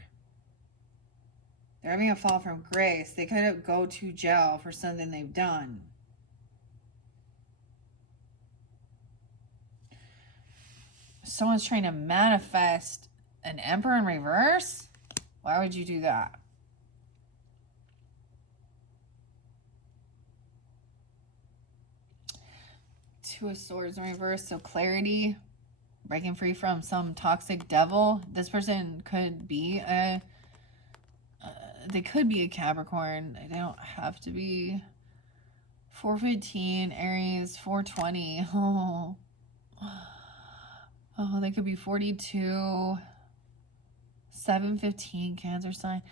They're having a fall from grace. They could go to jail for something they've done. Someone's trying to manifest an Emperor in reverse? Why would you do that? Two of Swords in reverse. So clarity. Breaking free from some toxic devil. This person could be they could be a Capricorn. They don't have to be. 415, Aries, 420. Oh, they could be 42. 715, Cancer sign.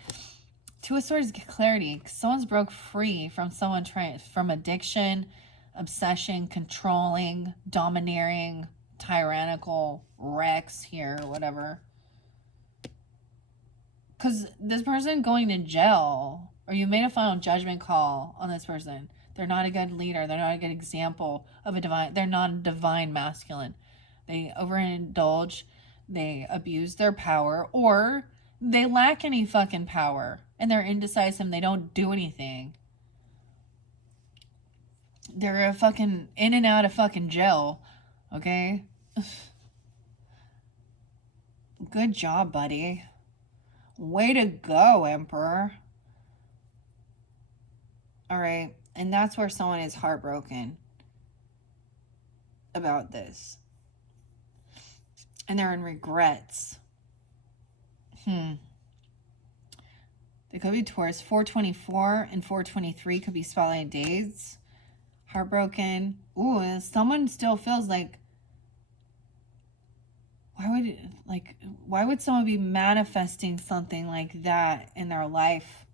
Two of Swords, clarity. Someone's broke free from from addiction, obsession, controlling, domineering, tyrannical wrecks here, whatever. Because this person going to jail, or you made a final judgment call on this person. They're not a good leader. They're not a good example of a divine. They're not a divine masculine. They overindulge. They abuse their power, or they lack any fucking power. And they're indecisive and they don't do anything. They're a fucking in and out of fucking jail. Okay? Good job, buddy. Way to go, Emperor. All right. And that's where someone is heartbroken about this. And they're in regrets. They could be Taurus. 424 and 423 could be spotlight days. heartbroken. Ooh, and someone still feels like, why would someone be manifesting something like that in their life?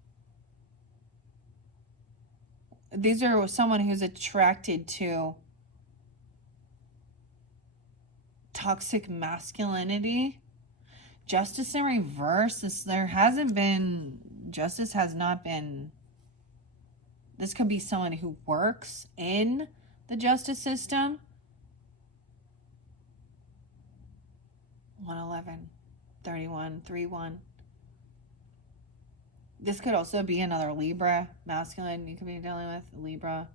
These are someone who's attracted to toxic masculinity. Justice in reverse. Justice has not been. This could be someone who works in the justice system. 111, 31, 31. This could also be another Libra masculine you could be dealing with. Libra,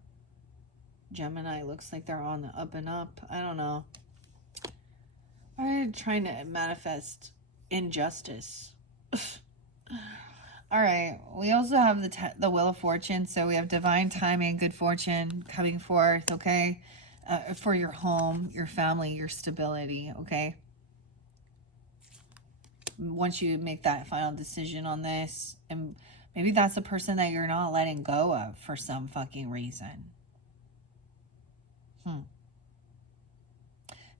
Gemini looks like they're on the up and up. I don't know. I'm trying to manifest injustice. All right. We also have the Wheel of Fortune. So we have divine timing, good fortune coming forth, okay? For your home, your family, your stability, okay? Once you make that final decision on this, and maybe that's a person that you're not letting go of for some fucking reason.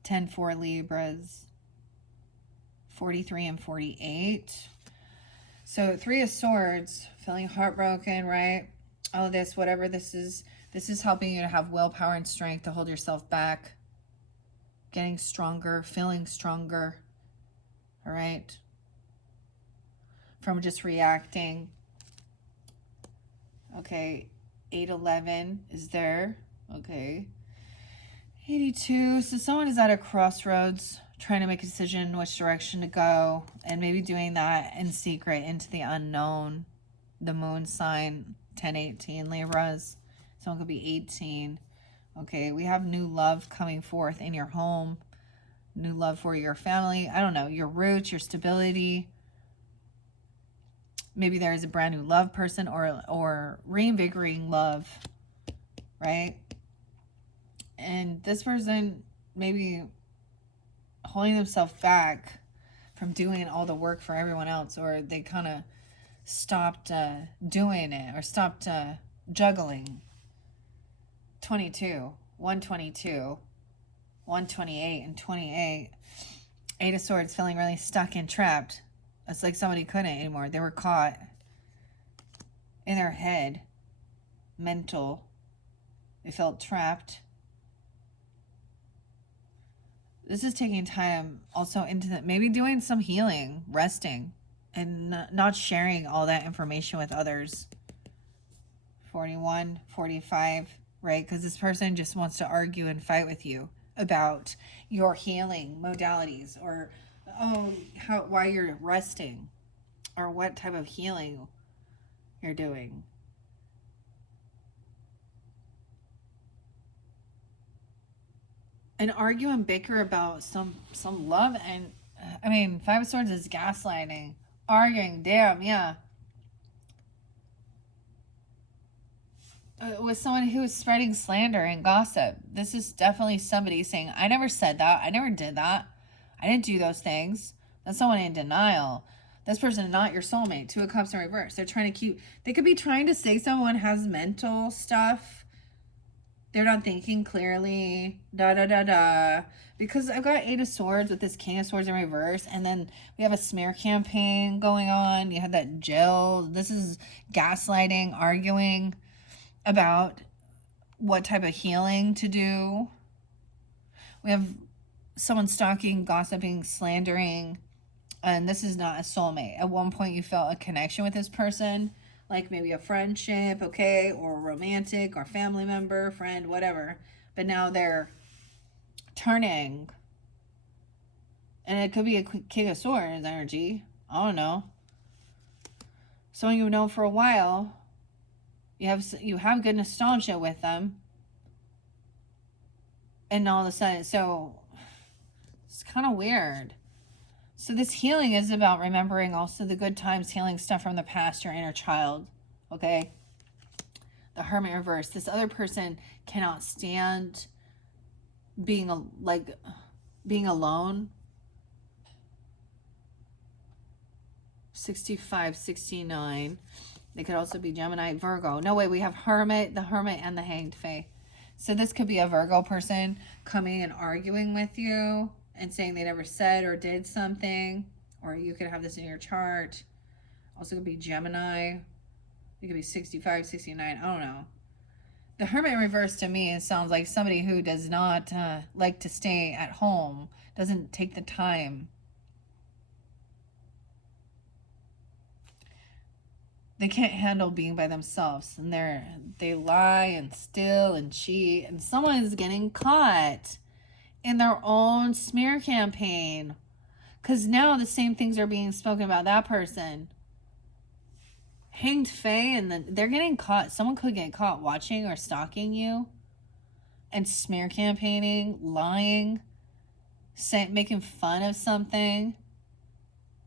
10-4 Libras, 43 and 48. So 3 of Swords, feeling heartbroken, right? Oh, whatever this is helping you to have willpower and strength to hold yourself back, getting stronger, feeling stronger, all right? From just reacting. Okay, 811 is there, okay. 82, so someone is at a crossroads trying to make a decision which direction to go, and maybe doing that in secret into the unknown. The moon sign, 10-18 Libras. Someone could be 18. Okay, we have new love coming forth in your home. New love for your family. I don't know, your roots, your stability. Maybe there is a brand new love person or reinvigorating love, right? And this person maybe holding themselves back from doing all the work for everyone else, or they kind of stopped doing it, or stopped juggling. 22, 122, 128, and 28. 8 of Swords, feeling really stuck and trapped. It's like somebody couldn't anymore. They were caught in their head, mental. They felt trapped. This is taking time also into maybe doing some healing, resting, and not sharing all that information with others. 41, 45, right? Because this person just wants to argue and fight with you about your healing modalities, or why you're resting, or what type of healing you're doing. And argue and bicker about some love. And I mean, 5 of Swords is gaslighting, arguing. Damn, yeah. With someone who is spreading slander and gossip. This is definitely somebody saying, I never said that, I never did that, I didn't do those things. That's someone in denial. This person is not your soulmate. 2 of Cups in reverse. They could be trying to say someone has mental stuff. They're not thinking clearly, because I've got 8 of Swords with this King of Swords in reverse, and then we have a smear campaign going on. You have that Jill. This is gaslighting, arguing about what type of healing to do. We have someone stalking, gossiping, slandering, and this is not a soulmate. At one point you felt a connection with this person, like maybe a friendship, okay, or romantic, or family member, friend, whatever. But now they're turning. And it could be a King of Swords energy. I don't know. Someone you've known for a while. You have good nostalgia with them. And all of a sudden, so it's kind of weird. So this healing is about remembering also the good times, healing stuff from the past, your inner child, okay? The Hermit reverse. This other person cannot stand being alone. 65, 69. They could also be Gemini, Virgo. No way, we have Hermit, the Hermit, and the Hanged Fae. So this could be a Virgo person coming and arguing with you and saying they never said or did something. Or you could have this in your chart. Also could be Gemini. It could be 65, 69. I don't know. The Hermit in reverse to me, it sounds like somebody who does not like to stay at home, doesn't take the time. They can't handle being by themselves, and they lie and steal and cheat, and someone is getting caught in their own smear campaign, because now the same things are being spoken about that person. Hanged Fae, and then they're getting caught. Someone could get caught watching or stalking you and smear campaigning, lying, making fun of something.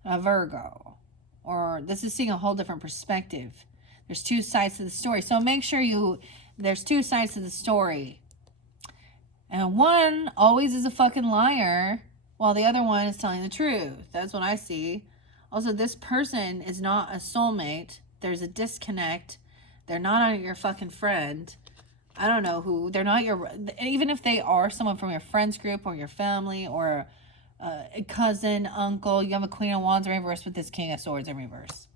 A Virgo. Or this is seeing a whole different perspective. There's two sides to the story. So make sure there's two sides to the story. And one always is a fucking liar, while the other one is telling the truth. That's what I see. Also, this person is not a soulmate. There's a disconnect. They're not your fucking friend. I don't know who. They're not your... Even if they are someone from your friends group or your family or a cousin, uncle. You have a Queen of Wands in reverse with this King of Swords in reverse.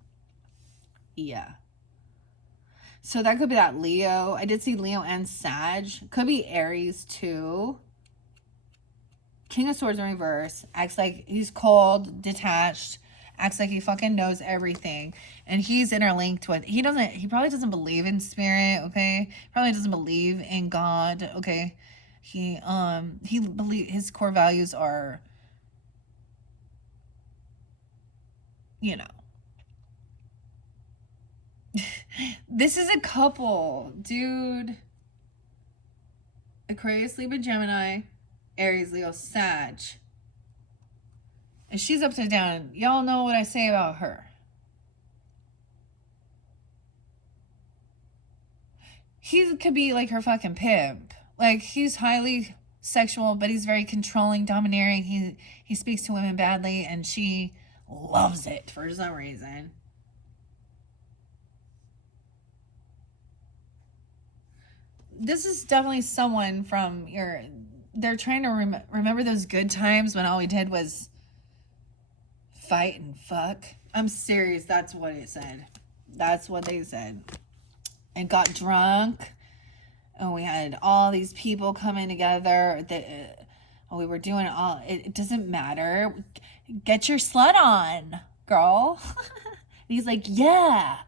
Yeah. So that could be that Leo. I did see Leo and Sag. Could be Aries too. King of Swords in reverse. Acts like he's cold, detached. Acts like he fucking knows everything. And he's interlinked with... He probably doesn't believe in spirit, okay? Probably doesn't believe in God, okay? His core values are... You know. This is a couple, dude. Aquarius, Libra, Gemini, Aries, Leo, Sag. And she's upside down. Y'all know what I say about her. He could be like her fucking pimp. Like, he's highly sexual, but he's very controlling, domineering. He speaks to women badly, and she loves it for some reason. This is definitely someone from your... They're trying to remember those good times when all we did was fight and fuck. I'm serious. That's what it said. That's what they said. And got drunk. And we had all these people coming together. We were doing all... It doesn't matter. Get your slut on, girl. He's like, yeah,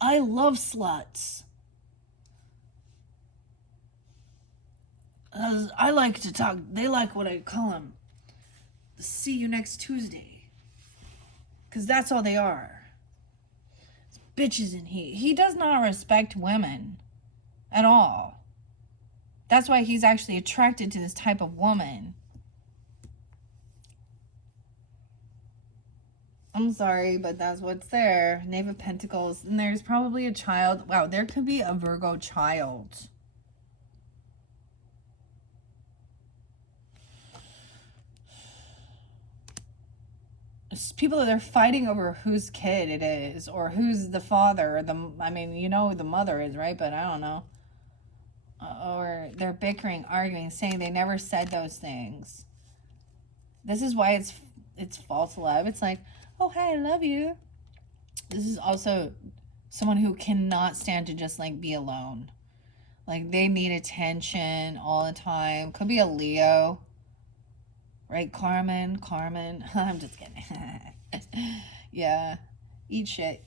I love sluts. I like to talk. They like what I call them. See you next Tuesday. Because that's all they are. It's bitches and he does not respect women at all. That's why he's actually attracted to this type of woman. I'm sorry, but that's what's there. Knave of Pentacles. And there's probably a child. Wow, there could be a Virgo child. People that are fighting over whose kid it is, or who's the father, or you know who the mother is, right? But I don't know. Or they're bickering, arguing, saying they never said those things. This is why it's false love. It's like, oh, hey, I love you. This is also someone who cannot stand to just like be alone. Like, they need attention all the time. Could be a Leo. Right, Carmen. I'm just kidding. Yeah. Eat shit.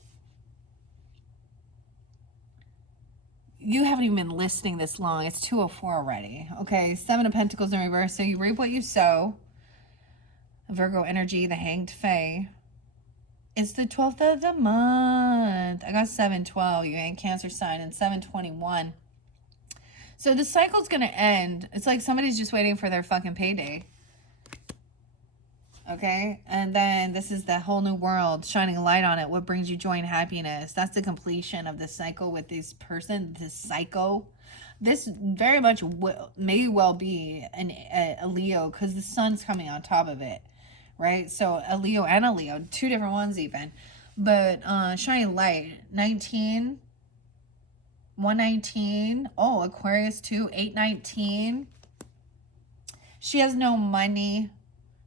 You haven't even been listening this long. It's 2:04 already. Okay, 7 of Pentacles in reverse. So you reap what you sow. Virgo energy, the Hanged Fae. It's the 12th of the month. I got 7/12. You ain't Cancer sign, and 7/21. So the cycle's going to end. It's like somebody's just waiting for their fucking payday. Okay, and then this is the whole new world, shining a light on it. What brings you joy and happiness? That's the completion of the cycle with this person, this psycho. This very much may well be a Leo, because the sun's coming on top of it, right? So a Leo and a Leo, two different ones even. But shining light, 19, 119. Oh, Aquarius 2, 819. She has no money.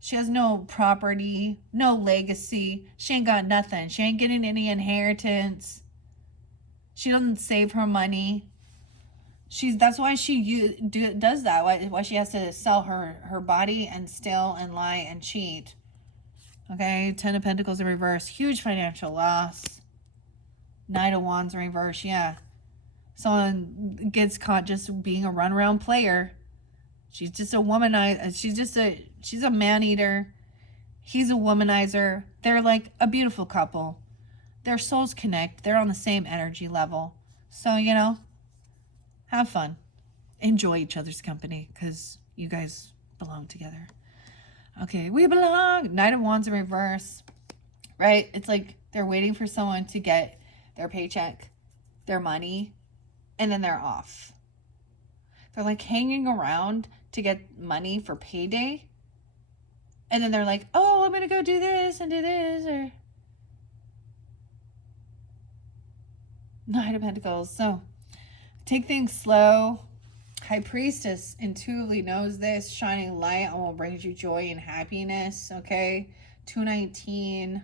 She has no property, no legacy. She ain't got nothing. She ain't getting any inheritance. She doesn't save her money. That's why she does that. Why she has to sell her body and steal and lie and cheat. Okay, 10 of Pentacles in reverse. Huge financial loss. Knight of Wands in reverse. Yeah. Someone gets caught just being a runaround player. She's just a womanizer. She's a man-eater. He's a womanizer. They're like a beautiful couple. Their souls connect. They're on the same energy level. So, you know, have fun. Enjoy each other's company because you guys belong together. Okay, we belong. Knight of Wands in reverse. Right? It's like they're waiting for someone to get their paycheck, their money, and then they're off. They're like hanging around to get money for payday. And then they're like, oh, I'm going to go do this and do this. Or Knight of Pentacles. So take things slow. High Priestess intuitively knows this. Shining light on what brings you joy and happiness. Okay. 219.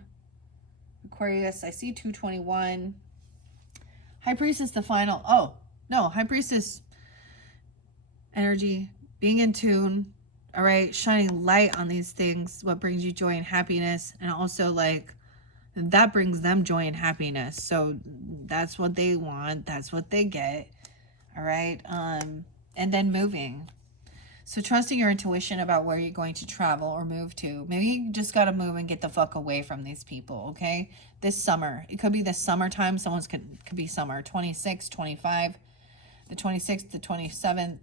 Aquarius, I see 221. High Priestess, the final. Oh, no. High Priestess energy, being in tune. All right. Shining light on these things. What brings you joy and happiness. And also like that brings them joy and happiness. So that's what they want. That's what they get. All right. And then moving. So trusting your intuition about where you're going to travel or move to. Maybe you just got to move and get the fuck away from these people, okay? This summer. It could be this summertime. Someone's could be summer. 26, 25. The 26th, the 27th.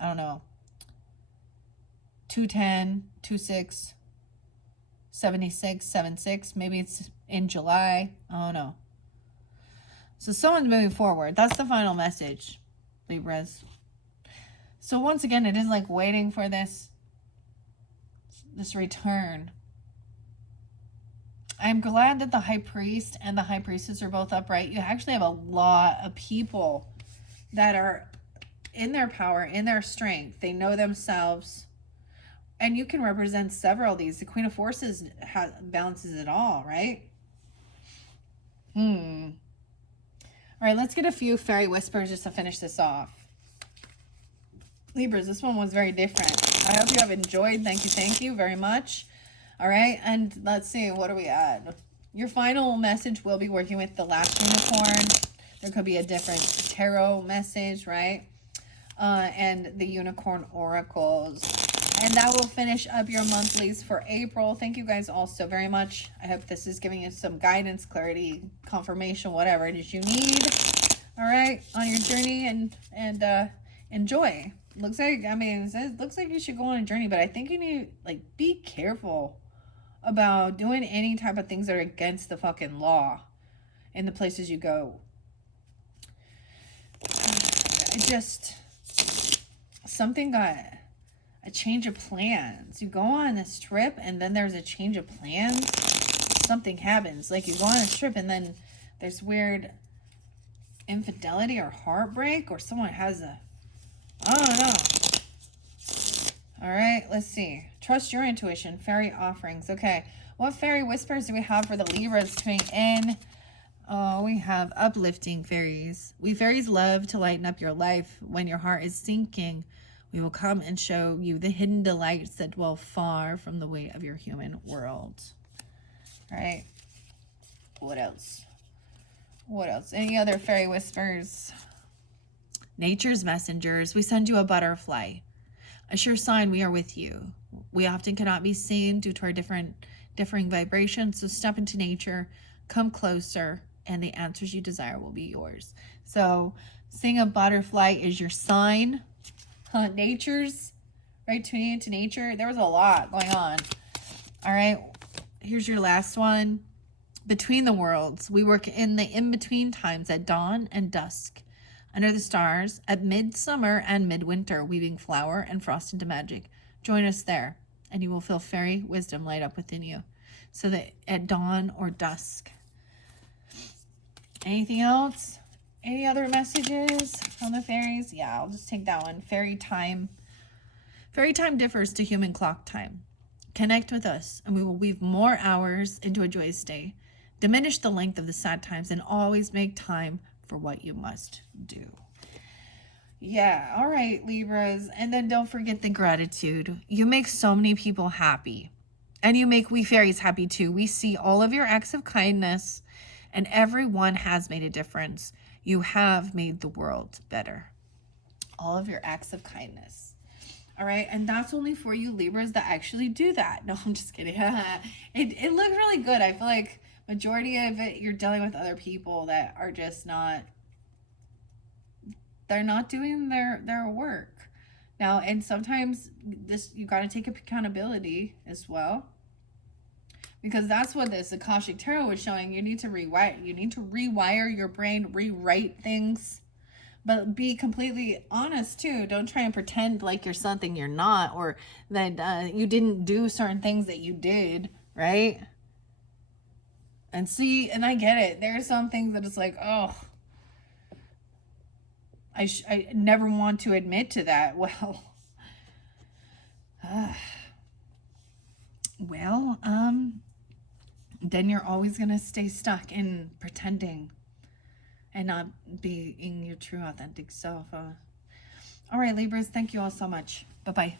I don't know. 210, 26, 76, 76. Maybe it's in July. I don't know. So someone's moving forward. That's the final message, Libras. So once again, it is like waiting for this return. I'm glad that the High Priest and the High Priestess are both upright. You actually have a lot of people that are in their power, in their strength. They know themselves. And you can represent several of these. The Queen of Forces balances it all, right? All right, let's get a few fairy whispers just to finish this off. Libras, this one was very different. I hope you have enjoyed. Thank you very much. All right, and let's see, what are we at? Your final message will be working with the last unicorn. There could be a different tarot message, right? And the unicorn oracles. And that will finish up your monthlies for April. Thank you guys all so very much. I hope this is giving you some guidance, clarity, confirmation, whatever it is you need. All right, on your journey and enjoy. Looks like, I mean, it looks like you should go on a journey, but I think you need, like, be careful about doing any type of things that are against the fucking law in the places you go. Something got a change of plans. You go on this trip and then there's a change of plans. Something happens. Like you go on a trip and then there's weird infidelity or heartbreak or someone has I don't know. All right, let's see. Trust your intuition. Fairy offerings. Okay. What fairy whispers do we have for the Libras tuning in? Oh, we have uplifting fairies. We fairies love to lighten up your life. When your heart is sinking, we will come and show you the hidden delights that dwell far from the weight of your human world. All right. What else? What else? Any other fairy whispers? Nature's messengers. We send you a butterfly. A sure sign we are with you. We often cannot be seen due to our differing vibrations. So step into nature, come closer, and the answers you desire will be yours. So seeing a butterfly is your sign. Nature's, right? Tuning into nature. There was a lot going on. All right. Here's your last one. Between the worlds. We work in the in-between times at dawn and dusk. Under the stars, at midsummer and midwinter, weaving flower and frost into magic. Join us there, and you will feel fairy wisdom light up within you. So that at dawn or dusk. Anything else? Any other messages from the fairies? Yeah, I'll just take that one. Fairy time. Fairy time differs to human clock time. Connect with us, and we will weave more hours into a joyous day. Diminish the length of the sad times, and always make time for what you must do. Yeah, all right, Libras. And then don't forget the gratitude. You make so many people happy. And you make we fairies happy too. We see all of your acts of kindness, and everyone has made a difference. You have made the world better. All of your acts of kindness. All right, and that's only for you Libras that actually do that. No, I'm just kidding. It looked really good. I feel like majority of it you're dealing with other people that are just not, they're not doing their work. Now, and sometimes this, you got to take accountability as well. Because that's what this Akashic Tarot was showing. You need to rewire your brain, rewrite things. But be completely honest too. Don't try and pretend like you're something you're not, or that you didn't do certain things that you did, right? And see, and I get it. There are some things that it's like, oh, I never want to admit to that. Well, then you're always gonna stay stuck in pretending and not being your true authentic self. All right, Libras, thank you all so much. Bye-bye.